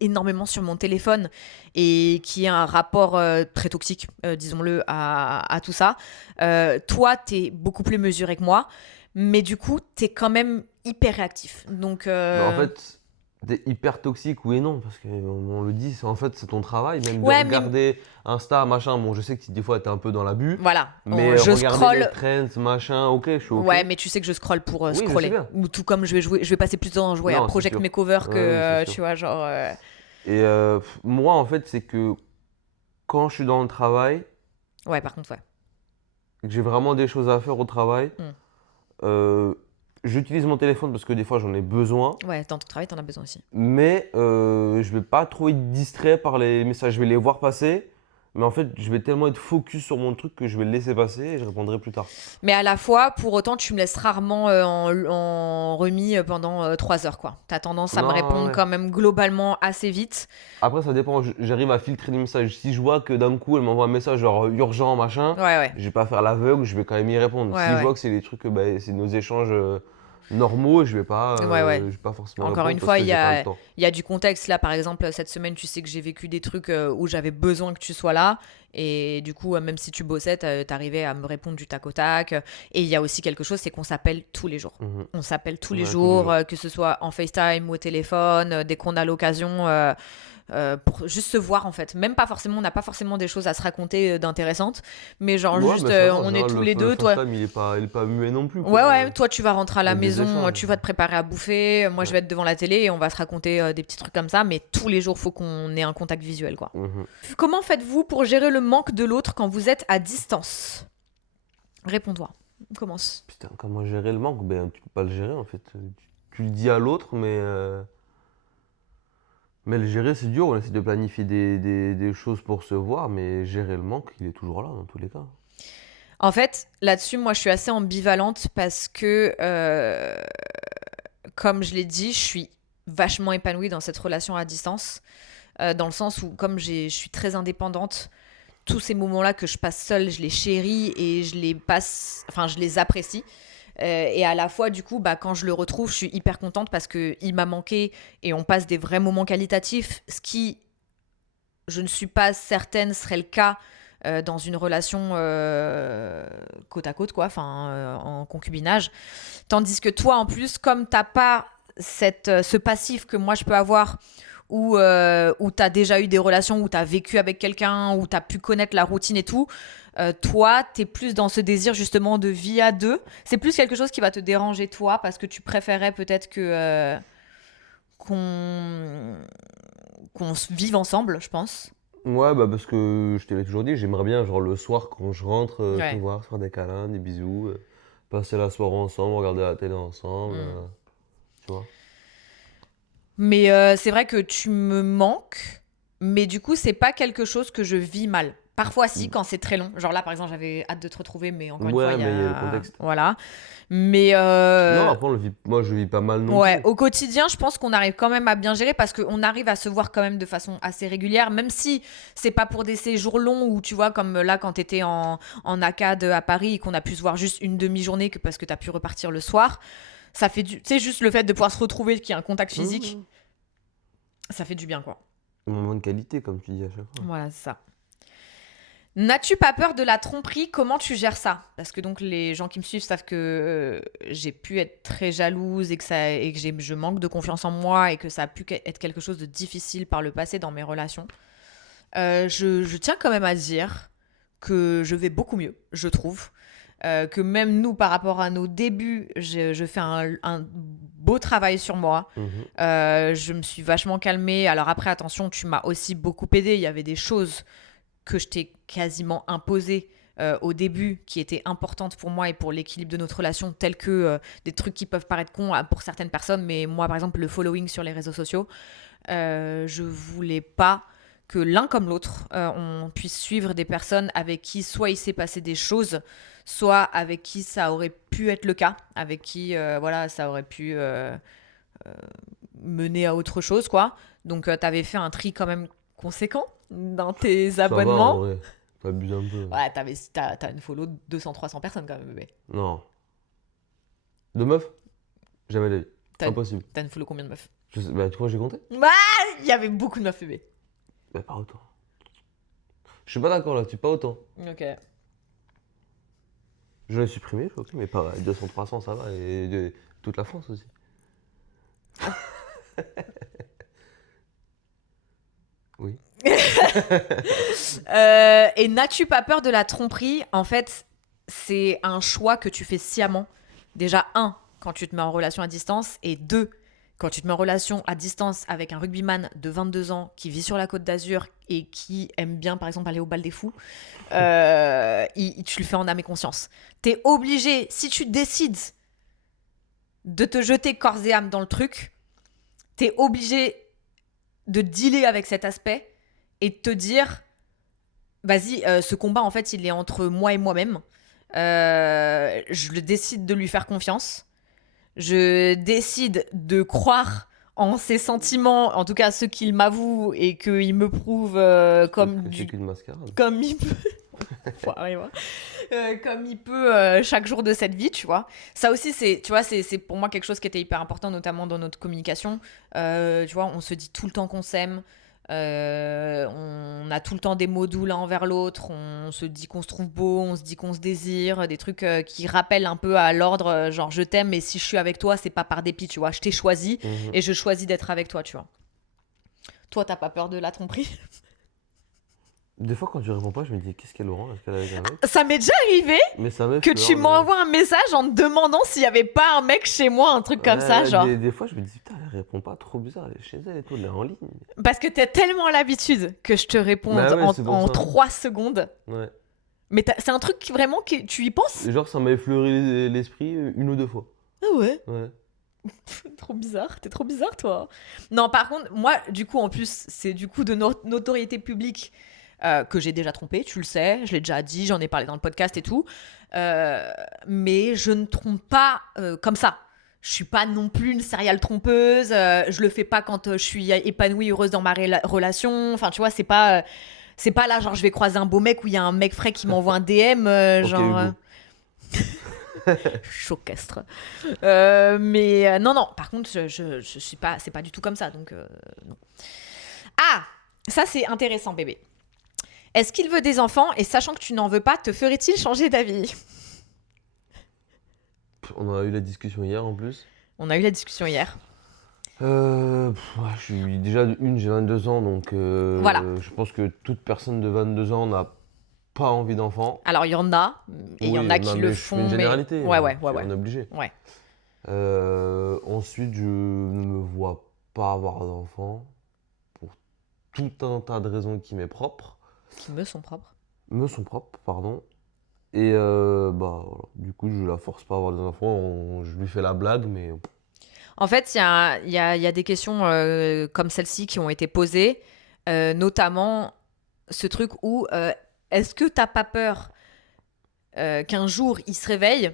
énormément sur mon téléphone et qui a un rapport très toxique, disons-le, à tout ça. Toi, t'es beaucoup plus mesuré que moi, mais du coup, t'es quand même hyper réactif. Donc, en fait, t'es hyper toxique, oui et non, parce qu'on le dit, en fait, c'est ton travail, même de regarder Insta, machin. Bon, je sais que des fois, t'es un peu dans l'abus. Voilà. Mais je regarder scrolle. les trends, machin, ok, je suis ok. Ouais, mais tu sais que je scrolle pour scroller. Je sais bien. Ou tout comme je vais passer plus de temps à jouer à Project Makeover que, tu vois, genre... Et moi, en fait, c'est que quand je suis dans le travail... Ouais, par contre, ouais. Que j'ai vraiment des choses à faire au travail, j'utilise mon téléphone parce que des fois j'en ai besoin. Ouais, dans ton travail, t'en as besoin aussi. Mais je vais pas trop être distrait par les messages. Je vais les voir passer, mais en fait, je vais tellement être focus sur mon truc que je vais le laisser passer et je répondrai plus tard. Mais à la fois, pour autant, tu me laisses rarement en remis pendant 3 heures, quoi. T'as tendance à me répondre quand même globalement assez vite. Après, ça dépend. J'arrive à filtrer les messages. Si je vois que d'un coup, elle m'envoie un message genre urgent, machin, je vais pas faire l'aveugle, je vais quand même y répondre. Si je vois que c'est des trucs, c'est nos échanges normaux, je vais pas forcément Encore répondre une parce fois, que j'ai pas le temps. il y a du contexte. Là, par exemple, cette semaine, tu sais que j'ai vécu des trucs où j'avais besoin que tu sois là. Et du coup, même si tu bossais, t'arrivais à me répondre du tac au tac. Et il y a aussi quelque chose, c'est qu'on s'appelle tous les jours. Mhm. On s'appelle tous les Ouais, tous les jours, jours. que ce soit en FaceTime ou au téléphone, dès qu'on a l'occasion. Pour juste se voir en fait. Même pas forcément, on n'a pas forcément des choses à se raconter d'intéressantes, mais genre Ouais, juste mais ça va, en on est général, tous les le deux, toi. FaceTime, il est pas muet non plus, Ouais, quoi. ouais, toi tu vas rentrer à Il y la a des maison, échanges. tu vas te préparer à bouffer, moi je Ouais. vais être devant la télé et on va se raconter des petits trucs comme ça, mais tous les jours faut qu'on ait un contact visuel quoi. Mhm. Comment faites-vous pour gérer le manque de l'autre quand vous êtes à distance? Réponds-toi, commence. Putain, comment gérer le manque? Ben, tu peux pas le gérer, en fait. Tu le dis à l'autre, mais le gérer, c'est dur. On essaie de planifier des choses pour se voir, mais gérer le manque, il est toujours là, dans tous les cas. En fait, là-dessus, moi je suis assez ambivalente parce que, comme je l'ai dit, je suis vachement épanouie dans cette relation à distance. Dans le sens où, comme je suis très indépendante, tous ces moments-là que je passe seule, je les chéris et je les apprécie. Et à la fois, du coup, bah, quand je le retrouve, je suis hyper contente parce qu'il m'a manqué et on passe des vrais moments qualitatifs, ce qui, je ne suis pas certaine, serait le cas dans une relation côte à côte, quoi, en concubinage. Tandis que toi, en plus, comme t'as pas ce passif que moi je peux avoir, où tu as déjà eu des relations, où tu as vécu avec quelqu'un, où tu as pu connaître la routine et tout, toi, tu es plus dans ce désir justement de vie à deux. C'est plus quelque chose qui va te déranger toi, parce que tu préférais peut-être qu'on vive ensemble, je pense. Ouais, bah parce que je te l'ai toujours dit, j'aimerais bien, genre le soir quand je rentre, te Ouais. voir, faire des câlins, des bisous, passer la soirée ensemble, regarder la télé ensemble, Mm. tu vois. Mais c'est vrai que tu me manques, mais du coup, c'est pas quelque chose que je vis mal. Parfois, si, Mm. quand c'est très long. Genre là, par exemple, j'avais hâte de te retrouver, mais encore une fois, Ouais, il y mais il y a le a. contexte. Voilà. Mais Non, après, moi, je vis pas mal non ouais, plus. au quotidien, je pense qu'on arrive quand même à bien gérer parce qu'on arrive à se voir quand même de façon assez régulière, même si c'est pas pour des séjours longs où tu vois, comme là, quand t'étais en ACAD à Paris et qu'on a pu se voir juste une demi-journée parce que t'as pu repartir le soir. Ça fait du. Tu sais, juste le fait de pouvoir se retrouver, qu'il y ait un contact physique, Mmh. ça fait du bien, quoi. Un moment de qualité, comme tu dis à chaque fois. Voilà, c'est ça. N'as-tu pas peur de la tromperie? Comment tu gères ça? Parce que donc les gens qui me suivent savent que j'ai pu être très jalouse et que je manque de confiance en moi et que ça a pu être quelque chose de difficile par le passé dans mes relations. Je tiens quand même à dire que je vais beaucoup mieux, je trouve. Que même nous, par rapport à nos débuts, je fais un beau travail sur moi. Mhm. Je me suis vachement calmée. Alors après, attention, tu m'as aussi beaucoup aidé. Il y avait des choses que je t'ai quasiment imposées au début, qui étaient importantes pour moi et pour l'équilibre de notre relation, telles que des trucs qui peuvent paraître cons pour certaines personnes, mais moi, par exemple, le following sur les réseaux sociaux, je voulais pas que l'un comme l'autre, on puisse suivre des personnes avec qui soit il s'est passé des choses, soit avec qui ça aurait pu être le cas, avec qui voilà, ça aurait pu mener à autre chose, quoi. Donc, tu avais fait un tri quand même conséquent dans tes Ça va en abonnements. vrai. T'abuses un peu. Ouais, t'as une follow de 200-300 personnes quand même, bébé. Non. De meufs? Jamais de la vie. T'as Impossible. t'as une follow combien de meufs? Bah, tu vois, j'ai compté? Bah, il y avait beaucoup de meufs, bébé. Bah, pas autant. Je suis pas d'accord là-dessus, pas autant. Ok. Je l'ai supprimé, ok, mais pas 200-300, ça va. Et toute la France aussi. Oui. Et n'as-tu pas peur de la tromperie? En fait, c'est un choix que tu fais sciemment. Déjà, un, quand tu te mets en relation à distance, et deux, quand tu te mets en relation à distance avec un rugbyman de 22 ans qui vit sur la Côte d'Azur et qui aime bien, par exemple, aller au bal des fous, tu le fais en âme et conscience. T'es obligé, si tu décides de te jeter corps et âme dans le truc, t'es obligé de dealer avec cet aspect et de te dire vas-y, ce combat en fait il est entre moi et moi-même. Je décide de lui faire confiance, je décide de croire en ses sentiments, en tout cas ceux qu'il m'avoue et qu'il me prouve C'est qu'une mascarade. comme il peut. Foiré, ouais. Comme il peut chaque jour de cette vie, tu vois. Ça aussi, tu vois, c'est pour moi quelque chose qui était hyper important, notamment dans notre communication. Tu vois, on se dit tout le temps qu'on s'aime. On a tout le temps des mots doux l'un envers l'autre. On se dit qu'on se trouve beau, on se dit qu'on se désire. Des trucs qui rappellent un peu à l'ordre, genre je t'aime, mais si je suis avec toi, c'est pas par dépit, tu vois. Je t'ai choisi et je choisis d'être avec toi, tu vois. Toi, t'as pas peur de la tromperie? Des fois, quand tu réponds pas, je me dis, qu'est-ce qu'elle Laurent? Est-ce qu'elle est avec un mec? Ça m'est déjà arrivé Mais ça me que fait tu peur, m'envoies un message en te demandant s'il y avait pas un mec chez moi, un truc comme ça, Ouais, genre. des fois, je me dis, putain, elle répond pas, trop bizarre, elle est chez elle et tout, elle est en ligne. Parce que t'as tellement l'habitude que je te réponde Bah ouais, c'est pour en ça. 3 secondes. Ouais. Mais c'est un truc qui vraiment que tu y penses? Et genre, ça m'a effleuré l'esprit une ou deux fois. Ah ouais. Ouais. Trop bizarre, t'es trop bizarre toi. Non, par contre, moi, du coup, en plus, c'est du coup de notoriété publique que j'ai déjà trompé, tu le sais, je l'ai déjà dit, j'en ai parlé dans le podcast et tout. Mais je ne trompe pas comme ça. Je suis pas non plus une serial trompeuse, je le fais pas quand je suis épanouie, heureuse dans ma relation. Enfin, tu vois, c'est pas là, genre, je vais croiser un beau mec où il y a un mec frais qui m'envoie un DM, Ok, genre. Hugo. Chocastre. Mais non, non, par contre, je suis pas, c'est pas du tout comme ça, donc non. Ah, ça c'est intéressant, bébé. Est-ce qu'il veut des enfants et sachant que tu n'en veux pas, te ferait-il changer d'avis? On a eu la discussion hier en plus. On a eu la discussion hier. Ouais, je suis déjà j'ai 22 ans, donc Voilà. je pense que toute personne de 22 ans n'a pas envie d'enfant. Alors il y en a, et il y en a qui mais le je fais font, une mais généralité, ouais. on est obligé. Ouais. Ensuite, je ne me vois pas avoir d'enfant pour tout un tas de raisons qui m'est propre. Qui me sont propres. Me sont propres, pardon. Et bah voilà. Du coup, je la force pas à avoir des enfants. Je lui fais la blague, mais En fait, il y a des questions comme celle-ci qui ont été posées, notamment ce truc où est-ce que t'as pas peur qu'un jour ils se réveillent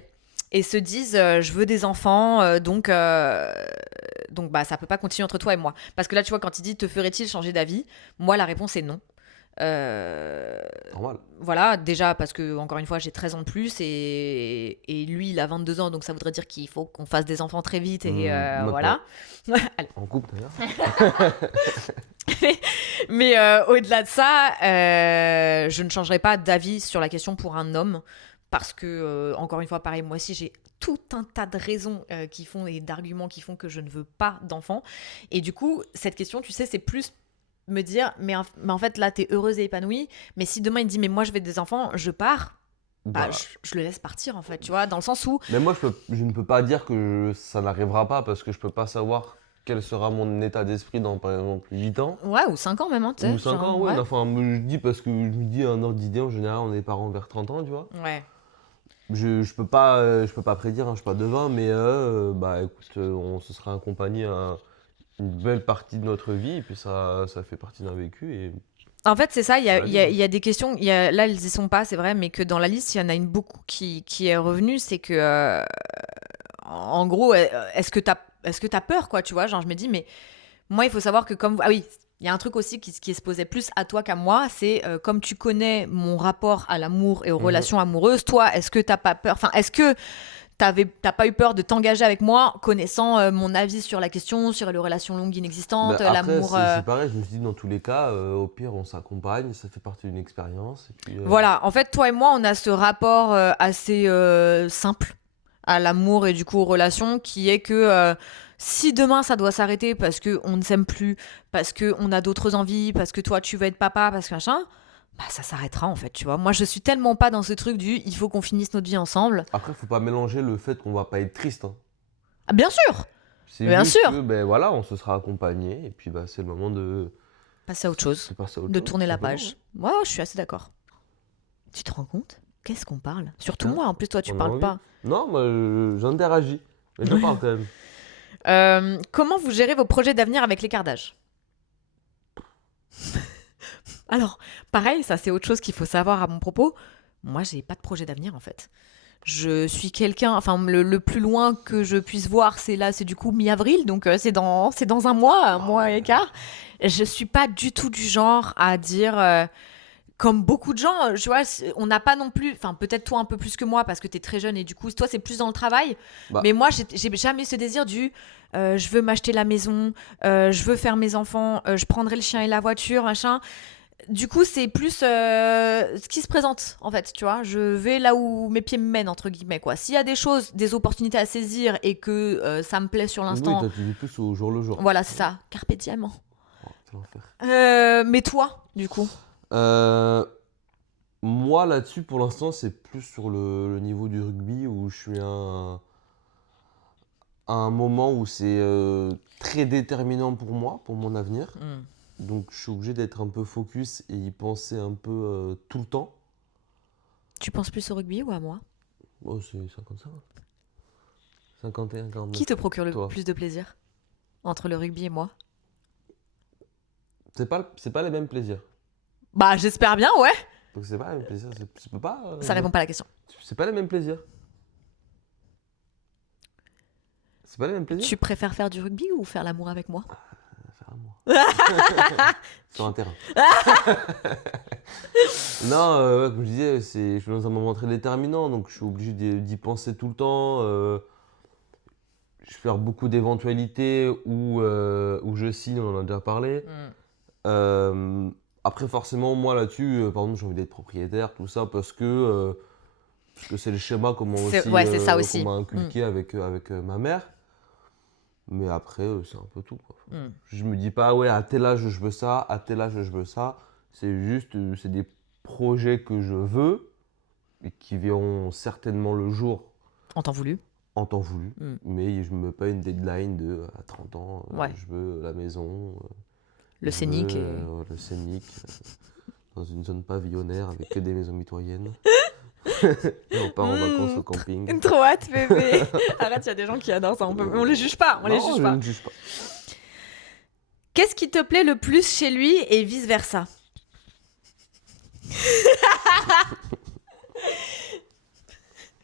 et se disent je veux des enfants, donc bah ça peut pas continuer entre toi et moi. Parce que là, tu vois, quand il dit te ferait-il changer d'avis, moi la réponse est non. normal. Voilà, déjà parce que, encore une fois, j'ai 13 ans de plus et lui, il a 22 ans, donc ça voudrait dire qu'il faut qu'on fasse des enfants très vite et Maintenant. voilà. Allez. En couple d'ailleurs. Mais au-delà de ça, je ne changerai pas d'avis sur la question pour un homme parce que, encore une fois, pareil, moi aussi, j'ai tout un tas de raisons qui font et d'arguments qui font que je ne veux pas d'enfants. Et du coup, cette question, tu sais, c'est plus me dire, mais en fait, là, t'es heureuse et épanouie, mais si demain, il me dit, mais moi, je veux des enfants, je pars, bah, Bah, je le laisse partir, en fait, tu vois, dans le sens où... mais moi, je ne peux pas dire que ça n'arrivera pas parce que je peux pas savoir quel sera mon état d'esprit dans, par exemple, 8 ans. Ouais, ou 5 ans même, hein, tu sais. Ou 5 ans, ouais. Enfin, je dis parce que je me dis un ordre d'idée, en général, on est parents vers 30 ans, tu vois. Ouais. Je peux pas prédire, hein, je suis pas devin, mais bah écoute, on se sera accompagné à une belle partie de notre vie, et puis ça fait partie d'un vécu. Et En fait, c'est ça, il y a, Voilà, il y a- il y a des questions, là, elles y sont pas, c'est vrai, mais que dans la liste, il y en a une beaucoup qui est revenue, c'est que, en gros, est-ce que t'as peur, quoi, tu vois, genre, je me dis, mais moi, il faut savoir que comme... Ah oui, il y a un truc aussi qui se posait plus à toi qu'à moi, c'est comme tu connais mon rapport à l'amour et aux relations amoureuses, toi, est-ce que t'as pas peur, enfin, est-ce que t'as pas eu peur de t'engager avec moi, connaissant mon avis sur la question, sur les relations longues inexistantes, bah, après, l'amour... c'est pareil, je me suis dit, dans tous les cas, au pire, on s'accompagne, ça fait partie d'une expérience. Et puis, Voilà, en fait, toi et moi, on a ce rapport assez simple à l'amour et du coup aux relations, qui est que si demain ça doit s'arrêter parce que on ne s'aime plus, parce que on a d'autres envies, parce que toi tu veux être papa, parce que machin, bah ça s'arrêtera en fait, tu vois. Moi, je suis tellement pas dans ce truc du il faut qu'on finisse notre vie ensemble. Après, faut pas mélanger le fait qu'on va pas être triste, hein. Ah, bien sûr, C'est bien juste sûr. que, ben voilà, on se sera accompagné, et puis bah, c'est le moment Passer à autre chose, de passer à autre de chose, tourner tout la simplement, page. Ouais, je suis assez d'accord. Tu te rends compte? Qu'est-ce qu'on parle? Surtout Hein. moi, en plus toi tu On a parles envie. pas. Non, moi, j'interagis, mais je parle quand même. Comment vous gérez vos projets d'avenir avec l'écart d'âge? Alors, pareil, ça c'est autre chose qu'il faut savoir à mon propos. Moi, j'ai pas de projet d'avenir en fait. Je suis quelqu'un, enfin le plus loin que je puisse voir, c'est du coup mi-avril, donc c'est dans un mois et quart. Je suis pas du tout du genre à dire comme beaucoup de gens, tu vois, on n'a pas non plus, enfin peut-être toi un peu plus que moi parce que t'es très jeune et du coup toi c'est plus dans le travail, Bah, mais moi j'ai jamais ce désir du je veux m'acheter la maison, je veux faire mes enfants, je prendrai le chien et la voiture, machin. Du coup c'est plus ce qui se présente en fait, tu vois, je vais là où mes pieds me mènent entre guillemets quoi. S'il y a des choses, des opportunités à saisir et que ça me plaît sur oui, l'instant, toi, tu vis plus au jour le jour. voilà c'est ça, carpe diem. Oh, c'est l'enfer. Mais toi, du coup, Euh, Moi, là-dessus, pour l'instant, c'est plus sur le niveau du rugby où je suis à un moment où c'est très déterminant pour moi, pour mon avenir. hmm. Donc, je suis obligé d'être un peu focus et y penser un peu tout le temps. Tu penses plus au rugby ou à moi? Oh, c'est 55. 51, Qui 49. te procure le Toi. plus de plaisir entre le rugby et moi? C'est pas les mêmes plaisirs. Bah, j'espère bien, ouais. Donc, c'est pas les mêmes plaisirs. Tu peux pas. Ça répond pas à la question. C'est pas les mêmes plaisirs. C'est pas les mêmes plaisirs? Tu préfères faire du rugby ou faire l'amour avec moi? Faire à moi. Sur un terrain. Non, ouais, comme je disais, je suis dans un moment très déterminant, donc je suis obligé d'y penser tout le temps. Je vais faire beaucoup d'éventualités où je signe, on en a déjà parlé. Hmm. Après, forcément, moi là-dessus, par exemple, j'ai envie d'être propriétaire, tout ça, parce que c'est le schéma qu'on m'a Ouais, c'est ça aussi. qu'on m'a inculqué avec ma mère. Mais après, c'est un peu tout, quoi. Hmm. Je me dis pas, ouais, à tel âge je veux ça, à tel âge je veux ça. C'est juste, c'est des projets que je veux et qui verront certainement le jour En temps voulu. en temps voulu. Hmm. Mais je me mets pas une deadline de à 30 ans, Ouais. je veux la maison, Le je scénic. veux, le scénic, dans une zone pavillonnaire avec que des maisons mitoyennes. Et on part en vacances au camping. Trop hâte, bébé. Arrête, il y a des gens qui adorent ça. On les juge pas. On les Non, juge je pas. ne juge pas. Qu'est-ce qui te plaît le plus chez lui et vice versa?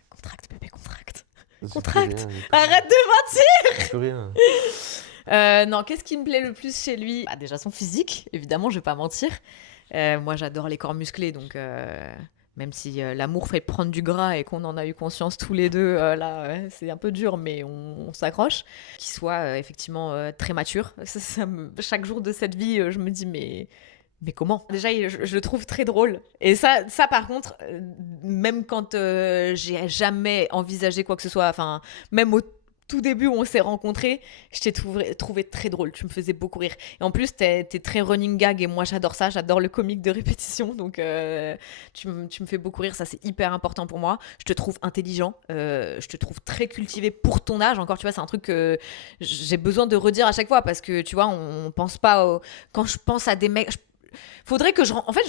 Contracte, bébé, contracte. J'ai plus Contracte. rien, j'ai plus Arrête de rien, j'ai plus rien. Non, qu'est-ce qui me plaît le plus chez lui? Bah, déjà son physique, évidemment, je vais pas mentir. Moi, j'adore les corps musclés, donc même si l'amour fait prendre du gras et qu'on en a eu conscience tous les deux, là, c'est un peu dur, mais on s'accroche. Qu'il soit effectivement très mature. Chaque jour de cette vie, je me dis, mais comment? Déjà, je le trouve très drôle. Et ça par contre, même quand j'ai jamais envisagé quoi que ce soit, enfin, même au tout début où on s'est rencontrés, je t'ai trouvé très drôle. Tu me faisais beaucoup rire. Et en plus, t'es très running gag et moi, j'adore ça. J'adore le comique de répétition. Donc, tu me fais beaucoup rire. Ça, c'est hyper important pour moi. Je te trouve intelligent. Je te trouve très cultivé pour ton âge. Encore, tu vois, c'est un truc que j'ai besoin de redire à chaque fois parce que, tu vois, on pense pas... Quand je pense à des mecs... Faudrait que je... En fait,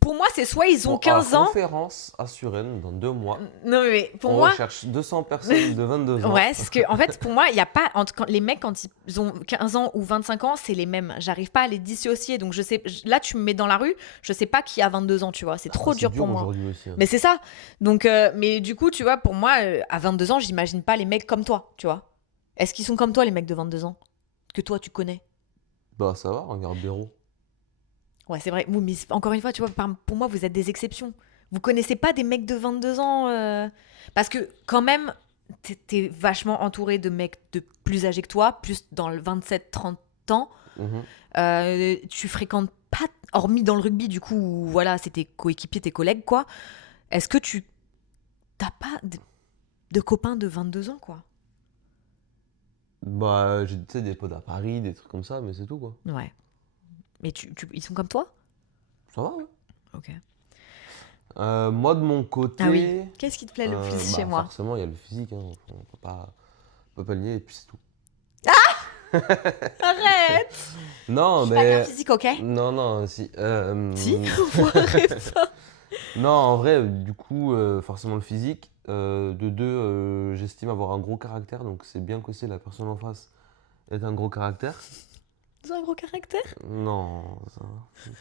pour moi, c'est soit ils ont 15 À la ans... conférence à Suresnes dans 2 mois, Non, mais pour on moi... recherche 200 personnes de 22 ans. Ouais, parce que en fait, pour moi, il y a pas les mecs quand ils ont 15 ans ou 25 ans, c'est les mêmes. J'arrive pas à les dissocier. Donc je sais là tu me mets dans la rue, je sais pas qui a 22 ans, tu vois, c'est trop dur pour moi. Aujourd'hui aussi, hein. Mais c'est ça. Donc mais du coup, tu vois, pour moi à 22 ans, j'imagine pas les mecs comme toi, tu vois. Est-ce qu'ils sont comme toi les mecs de 22 ans que toi tu connais? Bah ça va, regarde Béraud. Ouais, c'est vrai. Mais encore une fois, tu vois, pour moi, vous êtes des exceptions. Vous connaissez pas des mecs de 22 ans parce que quand même t'es vachement entouré de mecs de plus âgés que toi, plus dans le 27-30 ans. Mhm. Tu fréquentes pas, hormis dans le rugby, du coup, où, voilà, c'est tes coéquipiers, tes collègues, quoi. Est-ce que tu t'as pas de copains de 22 ans, quoi? Bah j'ai tu sais, des potes à Paris, des trucs comme ça, mais c'est tout quoi. Ouais. Mais ils sont comme toi? Ça va, ouais. Ok. Moi de mon côté. Ah oui. Qu'est-ce qui te plaît le plus chez moi? Forcément, il y a le physique, hein. On peut pas le nier, et puis c'est tout. Arrête! Non, Je suis pas bien mais. physique, ok? Non, non, si. Si? Enfoiré, pas. Non, en vrai, du coup, forcément le physique. De deux, j'estime avoir un gros caractère, donc c'est bien qu'aussi la personne en face ait un gros caractère. Ils ont un gros caractère? Non, ça va.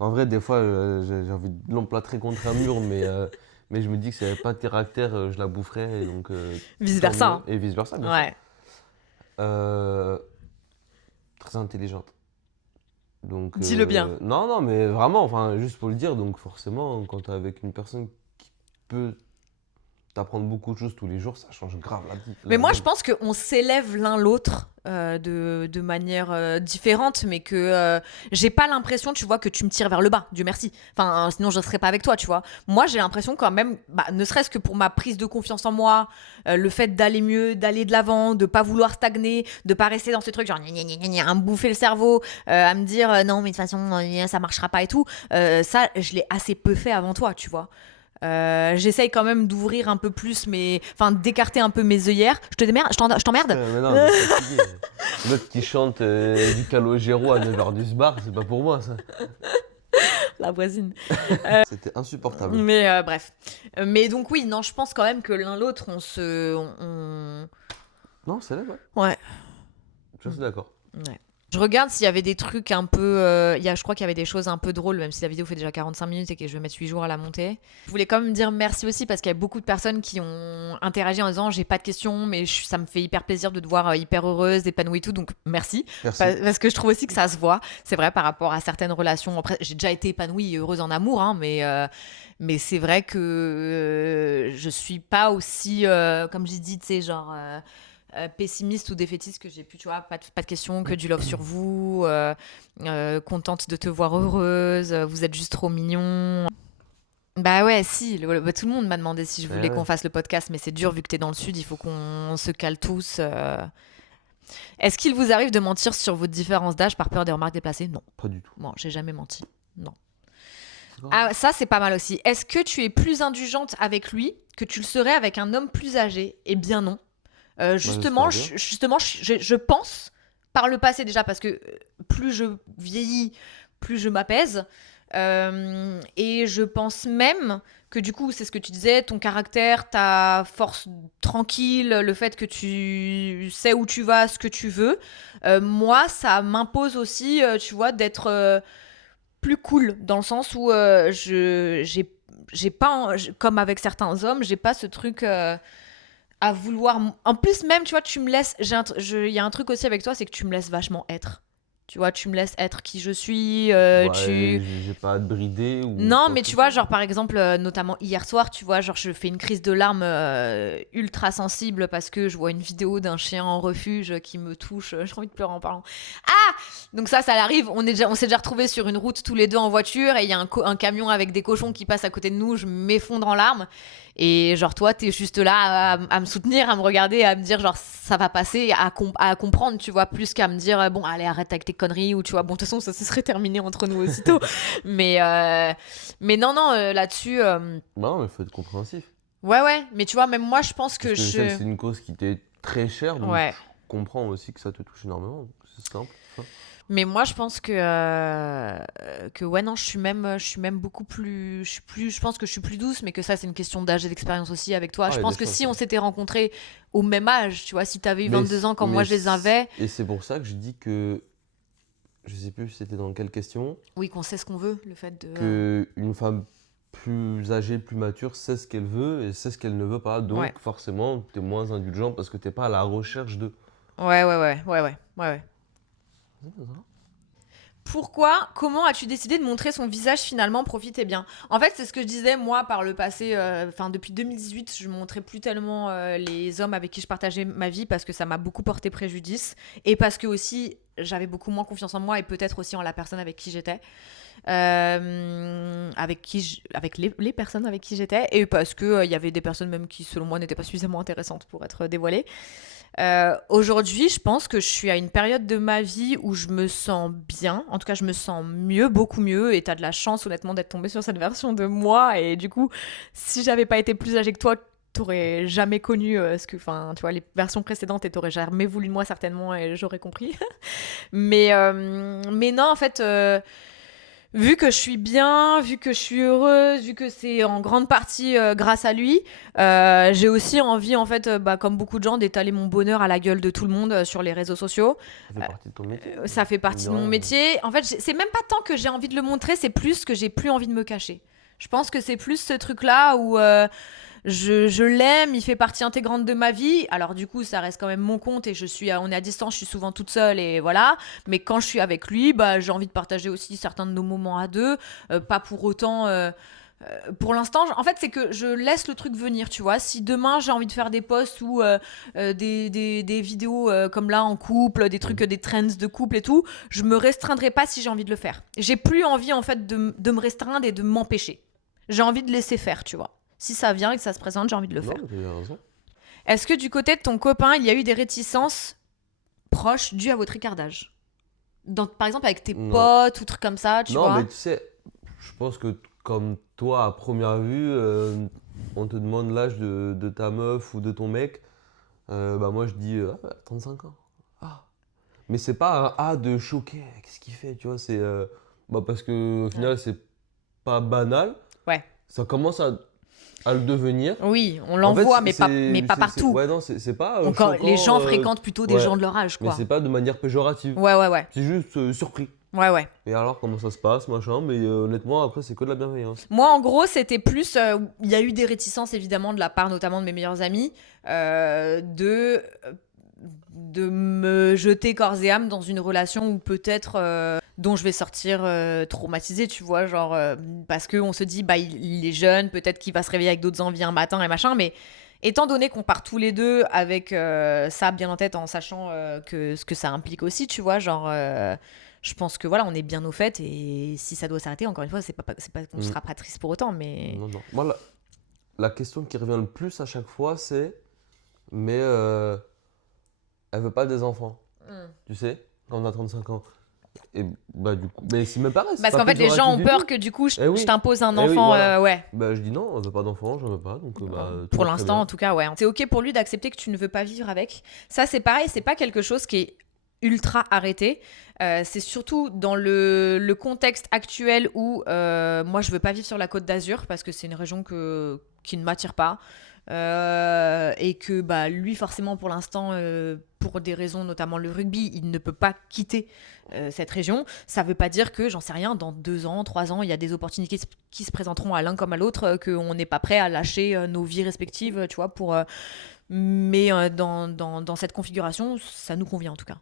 En vrai, des fois, j'ai envie de l'emplâtrer contre un mur, mais je me dis que si elle n'avait pas de caractère, je la boufferais, et donc Vice tant versa. mieux. Hein. Et vice versa, bien sûr. Ouais. Très intelligente. Donc, Dis-le bien. non, mais vraiment, enfin, juste pour le dire, donc forcément, quand t'es avec une personne qui peut t'apprendre beaucoup de choses tous les jours, ça change grave Mais la moi, je donne. pense qu'on s'élève l'un l'autre de manière différente, mais que j'ai pas l'impression, tu vois, que tu me tires vers le bas, Dieu merci. Enfin, sinon, je serais pas avec toi, tu vois. Moi, j'ai l'impression quand même, ne serait-ce que pour ma prise de confiance en moi, le fait d'aller mieux, d'aller de l'avant, de pas vouloir stagner, de pas rester dans ce truc genre gna, gna, gna, gna, à me bouffer le cerveau, à me dire non, mais de toute façon, ça marchera pas et tout. Ça, je l'ai assez peu fait avant toi, tu vois. J'essaye quand même d'ouvrir un peu plus enfin d'écarter un peu mes œillères. Je t'emmerde. Mais non, mais fatigué. L'autre qui chante du Calogero à 9h du bar, c'est pas pour moi ça. La voisine. C'était insupportable. Mais bref. Mais donc oui, non, je pense quand même que l'un l'autre, Non, c'est là, ouais. Ouais. Je suis d'accord. Ouais. Je regarde s'il y avait des trucs un peu. Je crois qu'il y avait des choses un peu drôles, même si la vidéo fait déjà 45 minutes et que je vais mettre 8 jours à la monter. Je voulais quand même dire merci aussi parce qu'il y a beaucoup de personnes qui ont interagi en disant j'ai pas de questions, mais ça me fait hyper plaisir de te voir hyper heureuse, épanouie et tout. Donc merci. Merci. Parce que je trouve aussi que ça se voit. C'est vrai par rapport à certaines relations. Après, j'ai déjà été épanouie et heureuse en amour, hein, mais c'est vrai que je suis pas aussi, comme j'ai dit, tu sais, genre. Pessimiste ou défaitiste que j'ai pu, tu vois, pas de questions, que du love sur vous, contente de te voir heureuse, vous êtes juste trop mignons. Bah ouais, si, tout le monde m'a demandé si je voulais Ouais. qu'on fasse le podcast, mais c'est dur vu que t'es dans le sud, il faut qu'on se cale tous. Est-ce qu'il vous arrive de mentir sur vos différences d'âge par peur des remarques déplacées? Non. Pas du tout. Bon, j'ai jamais menti. Non. Grave. Ah, ça, c'est pas mal aussi. Est-ce que tu es plus indulgente avec lui que tu le serais avec un homme plus âgé? Eh bien non. Justement, j'espère bien. je pense, par le passé déjà, parce que plus je vieillis, plus je m'apaise. Et je pense même que du coup, c'est ce que tu disais, ton caractère, ta force tranquille, le fait que tu sais où tu vas, ce que tu veux, moi, ça m'impose aussi, tu vois, d'être plus cool, dans le sens où j'ai pas, comme avec certains hommes, j'ai pas ce truc à vouloir. En plus, même, tu vois, tu me laisses. Il y a un truc aussi avec toi, c'est que tu me laisses vachement être. Tu vois, tu me laisses être qui je suis. Ouais, j'ai pas à te brider ou Non, quoi mais que ce tu vois, soit. genre par exemple, notamment hier soir, tu vois, genre je fais une crise de larmes ultra sensible parce que je vois une vidéo d'un chien en refuge qui me touche. J'ai envie de pleurer en parlant. Ah! Donc ça arrive. On s'est déjà retrouvés sur une route tous les deux en voiture et il y a un camion avec des cochons qui passe à côté de nous. Je m'effondre en larmes. Et genre toi, t'es juste là à me soutenir, à me regarder, à me dire genre ça va passer, à comprendre, tu vois, plus qu'à me dire bon allez arrête avec tes conneries ou tu vois bon de toute façon ça se serait terminé entre nous aussitôt. mais non là-dessus Bah non, mais faut être compréhensif. ouais mais tu vois même moi je pense que Parce que je sais que c'est une cause qui t'est très chère, donc ouais. je comprends aussi que ça te touche énormément. C'est simple. Tu vois. Mais moi, je pense que ouais, non, je suis même beaucoup plus, je pense que je suis plus douce, mais que ça, c'est une question d'âge et d'expérience aussi avec toi. Ah, Je il y a des pense que chances. si on s'était rencontrés au même âge, tu vois, si t'avais eu Mais 22 ans quand mais moi je les avais, et c'est pour ça que je dis que je sais plus c'était dans quelle question oui, qu'on sait ce qu'on veut, le fait de. que une femme plus âgée, plus mature sait ce qu'elle veut et sait ce qu'elle ne veut pas. Donc Ouais. forcément, t'es moins indulgent parce que t'es pas à la recherche de. Ouais. Pourquoi, comment as-tu décidé de montrer son visage finalement? Profitez bien. En fait, c'est ce que je disais moi par le passé. Enfin, depuis 2018, je montrais plus tellement les hommes avec qui je partageais ma vie parce que ça m'a beaucoup porté préjudice et parce que aussi j'avais beaucoup moins confiance en moi et peut-être aussi en la personne avec qui j'étais, avec les personnes avec qui j'étais et parce que il y avait des personnes même qui selon moi n'étaient pas suffisamment intéressantes pour être dévoilées. Aujourd'hui, je pense que je suis à une période de ma vie où je me sens bien. En tout cas, je me sens mieux, beaucoup mieux. Et t'as de la chance, honnêtement, d'être tombée sur cette version de moi. Et du coup, si j'avais pas été plus âgée que toi, t'aurais jamais connu enfin, tu vois, les versions précédentes et t'aurais jamais voulu de moi certainement et j'aurais compris. Mais non, en fait. Vu que je suis bien, vu que je suis heureuse, vu que c'est en grande partie grâce à lui, j'ai aussi envie, en fait, comme beaucoup de gens, d'étaler mon bonheur à la gueule de tout le monde sur les réseaux sociaux. Ça fait partie de ton métier. Ça fait partie de mon métier. En fait, c'est même pas tant que j'ai envie de le montrer, c'est plus que j'ai plus envie de me cacher. Je pense que c'est plus ce truc-là où je l'aime, il fait partie intégrante de ma vie. Alors du coup, ça reste quand même mon compte et on est à distance, je suis souvent toute seule et voilà. Mais quand je suis avec lui, bah, j'ai envie de partager aussi certains de nos moments à deux. Pas pour autant... pour l'instant, en fait, c'est que je laisse le truc venir, tu vois. Si demain j'ai envie de faire des posts ou des vidéos comme là en couple, des trucs, des trends de couple et tout, je me restreindrai pas si j'ai envie de le faire. J'ai plus envie en fait de me restreindre et de m'empêcher. J'ai envie de laisser faire, tu vois. Si ça vient et que ça se présente, j'ai envie de le faire. Non, mais t'as raison. Est-ce que du côté de ton copain, il y a eu des réticences proches dues à votre écartage par exemple avec tes Non. potes ou trucs comme ça, tu vois. Non, mais tu sais, je pense que comme toi, à première vue, on te demande l'âge de ta meuf ou de ton mec. Bah moi, je dis 35 ans. Ah. Mais c'est pas un A de choqué. Qu'est-ce qu'il fait, tu vois, c'est parce que au final, c'est pas banal. Ouais. Ça commence à le devenir. Oui, on l'envoie, mais pas partout. Ouais, non, c'est pas Encore, choquant, les gens fréquentent plutôt des ouais. gens de leur âge, quoi. Mais c'est pas de manière péjorative. Ouais. C'est juste surpris. Ouais. Et alors, comment ça se passe, machin. Mais honnêtement, après, c'est que de la bienveillance. Moi, en gros, c'était plus... Il y a eu des réticences, évidemment, de la part notamment de mes meilleurs amis, de me jeter corps et âme dans une relation où peut-être... dont je vais sortir traumatisée, tu vois, genre... parce qu'on se dit, bah, il est jeune, peut-être qu'il va se réveiller avec d'autres envies un matin et machin, mais... Étant donné qu'on part tous les deux avec ça bien en tête, en sachant que ce que ça implique aussi, tu vois, genre... je pense que voilà, on est bien au fait et si ça doit s'arrêter, encore une fois, c'est pas qu'on sera pas triste pour autant, mais... Non. Moi, la question qui revient le plus à chaque fois, c'est mais elle veut pas des enfants, tu sais, quand on a 35 ans. Et bah du coup, mais c'est même pareil. Parce qu'en fait, les gens ont peur que du coup, je t'impose un enfant, voilà. ouais. Bah je dis non, elle veut pas d'enfant, j'en veux pas, donc pour l'instant, en tout cas, ouais. C'est ok pour lui d'accepter que tu ne veux pas vivre avec. Ça, c'est pareil, c'est pas quelque chose qui est ultra arrêté. C'est surtout dans le contexte actuel où moi je veux pas vivre sur la Côte d'Azur parce que c'est une région qui ne m'attire pas et que bah, lui forcément pour l'instant pour des raisons notamment le rugby il ne peut pas quitter cette région. Ça veut pas dire que j'en sais rien dans 2 ans, 3 ans il y a des opportunités qui se présenteront à l'un comme à l'autre qu'on n'est pas prêt à lâcher nos vies respectives tu vois pour mais dans cette configuration ça nous convient en tout cas.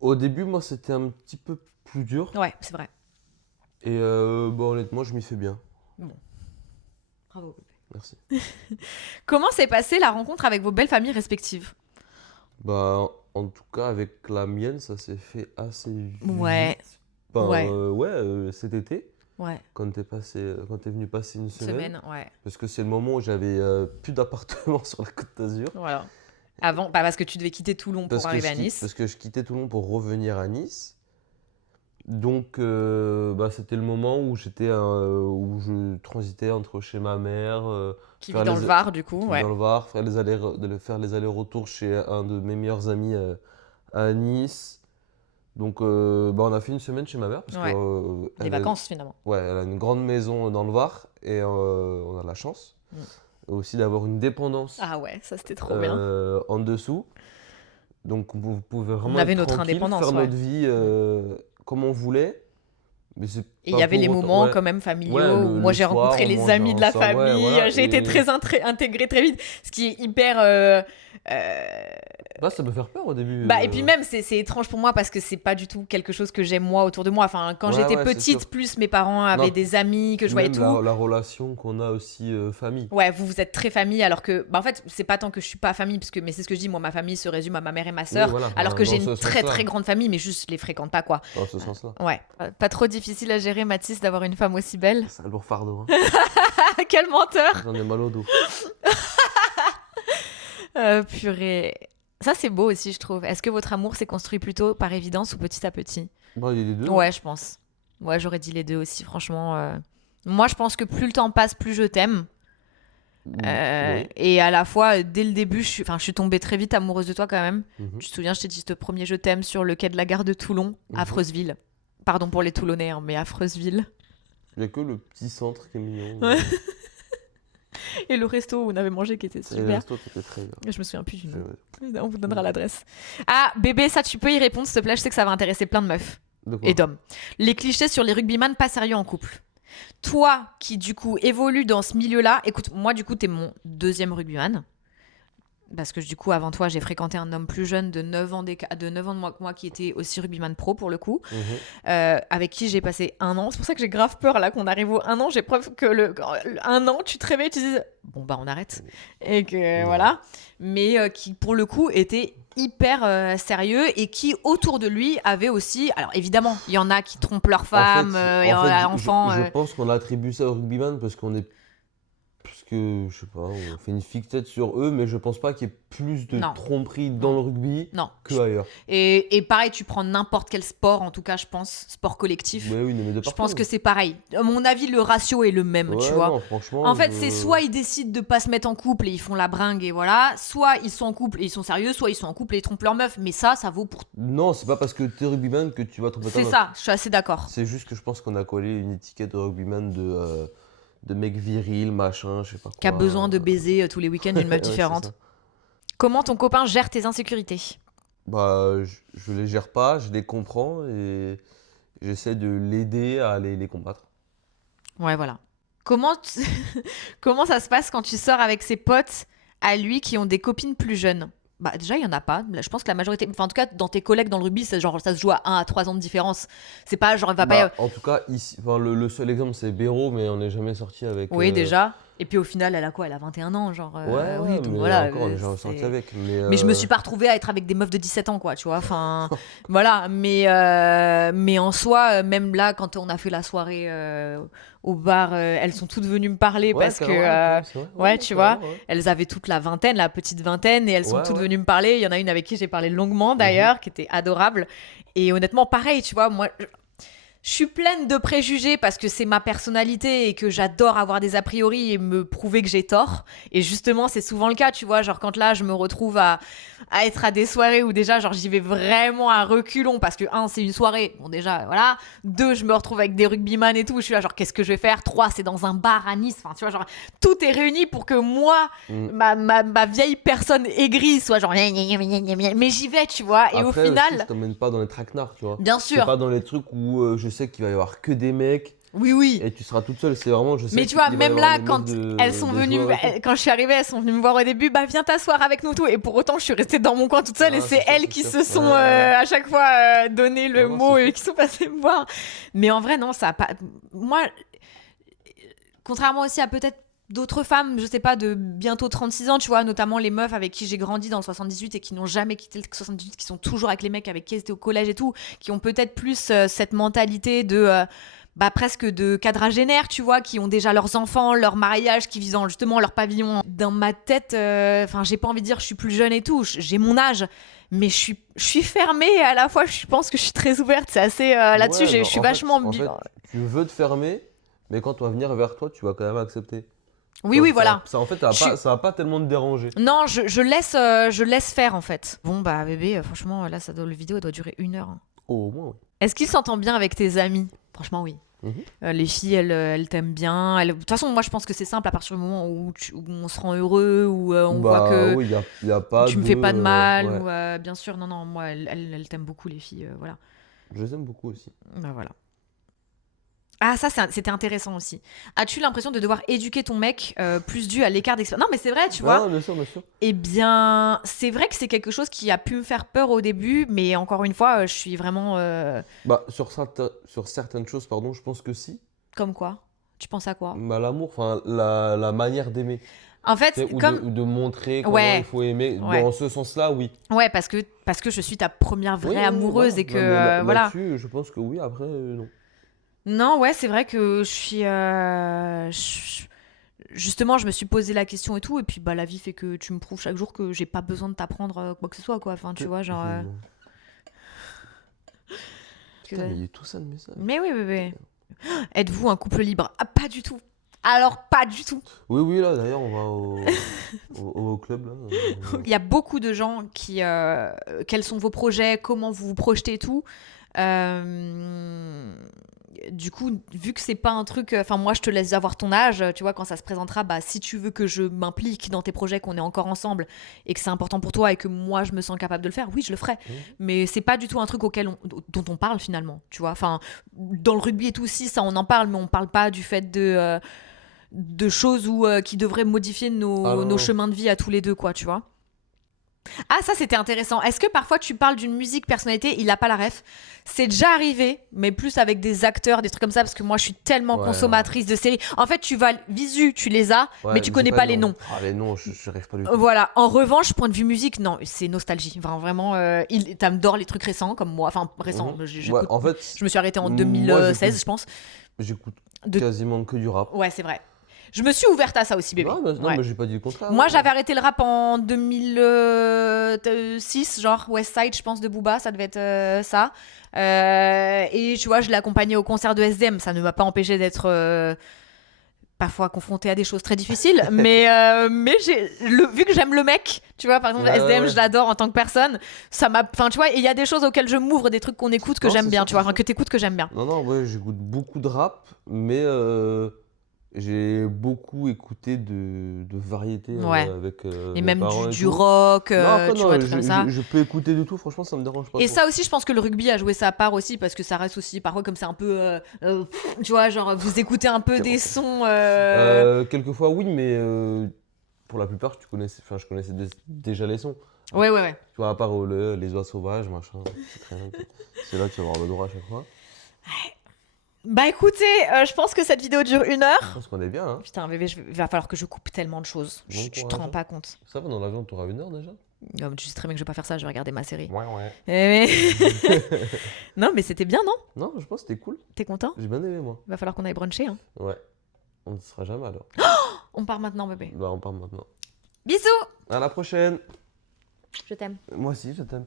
Au début, moi, c'était un petit peu plus dur. Ouais, c'est vrai. Et honnêtement, je m'y fais bien. Bon. Bravo. Merci. Comment s'est passée la rencontre avec vos belles familles respectives ? Bah, en tout cas, avec la mienne, ça s'est fait assez vite. Ouais. Enfin, cet été. Ouais. Quand t'es venu passer une semaine. Ouais. Parce que c'est le moment où j'avais plus d'appartement sur la Côte d'Azur. Voilà. Avant, parce que tu devais quitter Toulon pour arriver à Nice. Parce que je quittais Toulon pour revenir à Nice. Donc, c'était le moment où où je transitais entre chez ma mère. Qui vit dans le Var, du coup. Dans le Var, faire les allers-retours chez un de mes meilleurs amis à Nice. Donc, on a fait une semaine chez ma mère. Parce que, des vacances, finalement. Ouais, elle a une grande maison dans le Var et on a la chance. Aussi d'avoir une dépendance. Ah ouais, ça c'était trop bien. En dessous. Donc vous pouvez vraiment on avait notre indépendance, faire notre vie comme on voulait. Mais et il y avait les moments quand même familiaux. Moi j'ai rencontré les amis de la famille. J'ai été très intégrée très vite. Ce qui est hyper... ça peut faire peur au début. Et puis même, c'est étrange pour moi parce que c'est pas du tout quelque chose que j'aime moi autour de moi. Enfin, quand j'étais petite, plus mes parents avaient des amis que je voyais tout. La relation qu'on a aussi famille. Ouais, vous êtes très famille alors que... en fait, c'est pas tant que je suis pas famille, mais c'est ce que je dis, moi ma famille se résume à ma mère et ma sœur. Alors que j'ai une très très grande famille, mais juste je les fréquente pas quoi. Dans ce sens-là. Ouais. Pas trop difficile à gérer, Mathis, d'avoir une femme aussi belle. C'est un lourd fardeau. Quel menteur. J'en ai mal au dos. Purée. Ça, c'est beau aussi, je trouve. Est-ce que votre amour s'est construit plutôt par évidence ou petit à petit ? Il y a les deux. Ouais, je pense. Ouais, j'aurais dit les deux aussi, franchement. Moi, je pense que plus le temps passe, plus je t'aime. Oui. Et à la fois, dès le début, je suis tombée très vite amoureuse de toi quand même. Tu te souviens, je t'ai dit ce premier je t'aime sur le quai de la gare de Toulon, affreuse ville. Pardon pour les Toulonnais, hein, mais affreuse ville. Il n'y a que le petit centre qui est mignon. Et le resto où on avait mangé qui était super. Et le resto qui était très bien. Je me souviens plus du nom. On vous donnera l'adresse. Ah, bébé, ça tu peux y répondre s'il te plaît. Je sais que ça va intéresser plein de meufs et d'hommes. Les clichés sur les rugbyman pas sérieux en couple. Toi, qui du coup évolue dans ce milieu-là, écoute, moi du coup, t'es mon deuxième rugbyman. Parce que du coup, avant toi, j'ai fréquenté un homme plus jeune de 9 ans de moins que moi qui était aussi rugbyman pro pour le coup, avec qui j'ai passé 1 an. C'est pour ça que j'ai grave peur là qu'on arrive au 1 an. J'ai preuve que le 1 an, tu te réveilles, tu dis bon bah on arrête. Et que voilà. Mais qui pour le coup était hyper sérieux et qui autour de lui avait aussi. Alors évidemment, il y en a qui trompent leur femme, enfants. Je pense qu'on attribue ça au rugbyman parce qu'on est. Parce que, je sais pas, on fait une fixette sur eux, mais je pense pas qu'il y ait plus de tromperie dans le rugby que ailleurs. Et pareil, tu prends n'importe quel sport, en tout cas, je pense, sport collectif. Ouais, oui, mais je pense que c'est pareil. À mon avis, le ratio est le même, tu vois. Non, franchement, en fait, c'est soit ils décident de pas se mettre en couple et ils font la bringue et voilà, soit ils sont en couple et ils sont sérieux, soit ils sont en couple et ils trompent leur meuf. Mais ça vaut pour. Non, c'est pas parce que t'es rugbyman que tu vas tromper ta meuf. C'est ça, je suis assez d'accord. C'est juste que je pense qu'on a collé une étiquette de rugbyman de mec viril, machin, je sais pas quoi. Qui a besoin de baiser tous les week-ends une meuf différente. Comment ton copain gère tes insécurités ? Bah, je les gère pas, je les comprends et j'essaie de l'aider à les combattre. Ouais, voilà. Comment ça se passe quand tu sors avec ses potes à lui qui ont des copines plus jeunes ? Bah déjà, il y en a pas. Je pense que la majorité, enfin en tout cas dans tes collègues dans le rugby, c'est genre ça se joue à 1 à 3 ans de différence. C'est pas genre il va pas. En tout cas, ici, le seul exemple c'est Béraud, mais on n'est jamais sorti avec. Oui, déjà. Et puis au final, elle a quoi ? Elle a 21 ans, genre. Oui, donc mais voilà. Encore, on n'est jamais sorti avec. Mais je me suis pas retrouvée à être avec des meufs de 17 ans, quoi, tu vois. Enfin, voilà. Mais en soi, même là, quand on a fait la soirée au bar, elles sont toutes venues me parler parce que, tu vois, elles avaient toute la vingtaine, la petite vingtaine, et elles sont toutes venues me parler. Il y en a une avec qui j'ai parlé longuement d'ailleurs, qui était adorable. Et honnêtement, pareil, tu vois, moi. Je suis pleine de préjugés parce que c'est ma personnalité et que j'adore avoir des a priori et me prouver que j'ai tort. Et justement, c'est souvent le cas, tu vois. Genre, quand là, je me retrouve à être à des soirées où déjà, genre, j'y vais vraiment à reculons parce que, 1, c'est une soirée. Bon, déjà, voilà. 2, je me retrouve avec des rugbyman et tout. Je suis là, genre, qu'est-ce que je vais faire ? 3, c'est dans un bar à Nice. Enfin, tu vois, genre, tout est réuni pour que moi, ma vieille personne aigrie soit genre, mais j'y vais, tu vois. Et après, au final. Aussi, je t'emmène pas dans les traquenards, tu vois. Bien sûr. C'est pas dans les trucs où je sais qu'il va y avoir que des mecs. Oui. Et tu seras toute seule, c'est vraiment, je sais. Mais tu vois, même là, quand elles sont venues, quand je suis arrivée, elles sont venues me voir au début, bah viens t'asseoir avec nous tout. Et pour autant, je suis restée dans mon coin toute seule et c'est elles qui se sont à chaque fois donné le mot et qui sont passées me voir. Mais en vrai, non, ça a pas. Moi, contrairement aussi à peut-être d'autres femmes, je sais pas, de bientôt 36 ans, tu vois, notamment les meufs avec qui j'ai grandi dans le 78 et qui n'ont jamais quitté le 78, qui sont toujours avec les mecs avec qui elles étaient au collège et tout, qui ont peut-être plus cette mentalité de. Presque de quadragénaires, tu vois, qui ont déjà leurs enfants, leur mariage, qui vivent dans justement leur pavillon. Dans ma tête, j'ai pas envie de dire je suis plus jeune et tout, j'ai mon âge, mais je suis fermée et à la fois je pense que je suis très ouverte. C'est assez là-dessus, je suis vachement. En fait, tu veux te fermer, mais quand on va venir vers toi, tu vas quand même accepter. Oui, voilà. Ça, en fait, ça va pas tellement te déranger. Non, je laisse faire en fait. Bon bah bébé, franchement, là, la vidéo elle doit durer 1 heure. Oh, au moins, oui. Est-ce qu'il s'entend bien avec tes amis ? Franchement, oui. Les filles, elles t'aiment bien. De toute façon, moi, je pense que c'est simple à partir du moment où on se rend heureux, où on voit que oui, y a pas tu me fais pas de mal. Ou, bien sûr, non, moi, elles t'aiment beaucoup, les filles. Voilà. Je les aime beaucoup aussi. Bah voilà. Ah, ça, c'était intéressant aussi. As-tu l'impression de devoir éduquer ton mec plus dû à l'écart d'expérience ? Non, mais c'est vrai, tu vois. Bien sûr. Eh bien, c'est vrai que c'est quelque chose qui a pu me faire peur au début, mais encore une fois, je suis vraiment... Sur certaines choses, pardon, je pense que si. Comme quoi ? Tu penses à quoi ? L'amour, enfin, la manière d'aimer. En fait, ou de montrer comment il faut aimer. Dans ce sens-là, oui. Ouais, parce que je suis ta première vraie amoureuse voilà. Et que... voilà. Là-dessus, je pense que oui, après, non. Non, ouais, c'est vrai que justement, je me suis posé la question et tout, et puis la vie fait que tu me prouves chaque jour que j'ai pas besoin de t'apprendre quoi que ce soit, quoi. Enfin, tu vois, genre. Putain, mais il y a tout ça de message. Mais oui. Êtes-vous un couple libre ? Ah, pas du tout. Alors, pas du tout. Oui, là, d'ailleurs, on va au club, là. Il y a beaucoup de gens qui... quels sont vos projets ? Comment vous vous projetez et tout du coup, vu que c'est pas un truc, enfin moi je te laisse avoir ton âge, tu vois, quand ça se présentera, bah si tu veux que je m'implique dans tes projets, qu'on est encore ensemble et que c'est important pour toi et que moi je me sens capable de le faire, oui je le ferai. Mais c'est pas du tout un truc dont on parle finalement, tu vois. Enfin, dans le rugby et tout, si ça on en parle, mais on parle pas du fait de choses qui devraient modifier nos chemins de vie à tous les deux, quoi, tu vois. Ah, ça c'était intéressant. Est-ce que parfois tu parles d'une musique personnalité, il a pas la ref? C'est déjà arrivé, mais plus avec des acteurs, des trucs comme ça, parce que moi je suis tellement consommatrice de séries. En fait, tu vas visu, tu les as, mais tu connais pas les noms. Ah, les noms, je rêve pas du tout. Voilà. En revanche, point de vue musique, non, c'est nostalgie. Vraiment, t'adores les trucs récents comme moi. Enfin, récents. En fait, je me suis arrêtée en 2016, je pense. J'écoute quasiment que du rap. Ouais, c'est vrai. Je me suis ouverte à ça aussi, bébé. Non, mais j'ai pas dit le contraire. Moi, j'avais arrêté le rap en 2006, genre West Side, je pense, de Booba, ça devait être ça. Et tu vois, je l'ai accompagné au concert de SDM. Ça ne m'a pas empêché d'être parfois confrontée à des choses très difficiles. mais vu que j'aime le mec, tu vois, par exemple, SDM, je l'adore en tant que personne. Ça m'a, enfin, tu vois, il y a des choses auxquelles je m'ouvre, des trucs qu'on écoute que j'aime bien, tu vois, enfin, que t'écoutes que j'aime bien. Non, ouais, j'écoute beaucoup de rap, mais j'ai beaucoup écouté de variétés avec et même parents du rock, tu vois, comme ça. Je peux écouter de tout, franchement, ça me dérange pas. Et ça aussi, je pense que le rugby a joué sa part aussi, parce que ça reste aussi, parfois, comme c'est un peu, tu vois, genre, vous écoutez un peu des sons. Quelquefois, oui, mais pour la plupart, je connaissais déjà les sons. Ouais. Tu vois, à part les oies sauvages, machin, c'est là que tu vas avoir le droit à chaque fois. Bah écoutez, je pense que cette vidéo dure 1 heure. Je pense qu'on est bien, hein. Putain, bébé, il va falloir que je coupe tellement de choses. Tu te rends pas compte. Ça va, dans l'avion, t'auras 1 heure déjà? Non, tu sais très bien que je vais pas faire ça, je vais regarder ma série. Ouais. Non, mais c'était bien, non? Non, je pense que c'était cool. T'es content? J'ai bien aimé, moi. Il va falloir qu'on aille bruncher, hein. Ouais. On ne sera jamais alors. On part maintenant, bébé. Bah, on part maintenant. Bisous! À la prochaine! Je t'aime. Moi aussi, je t'aime.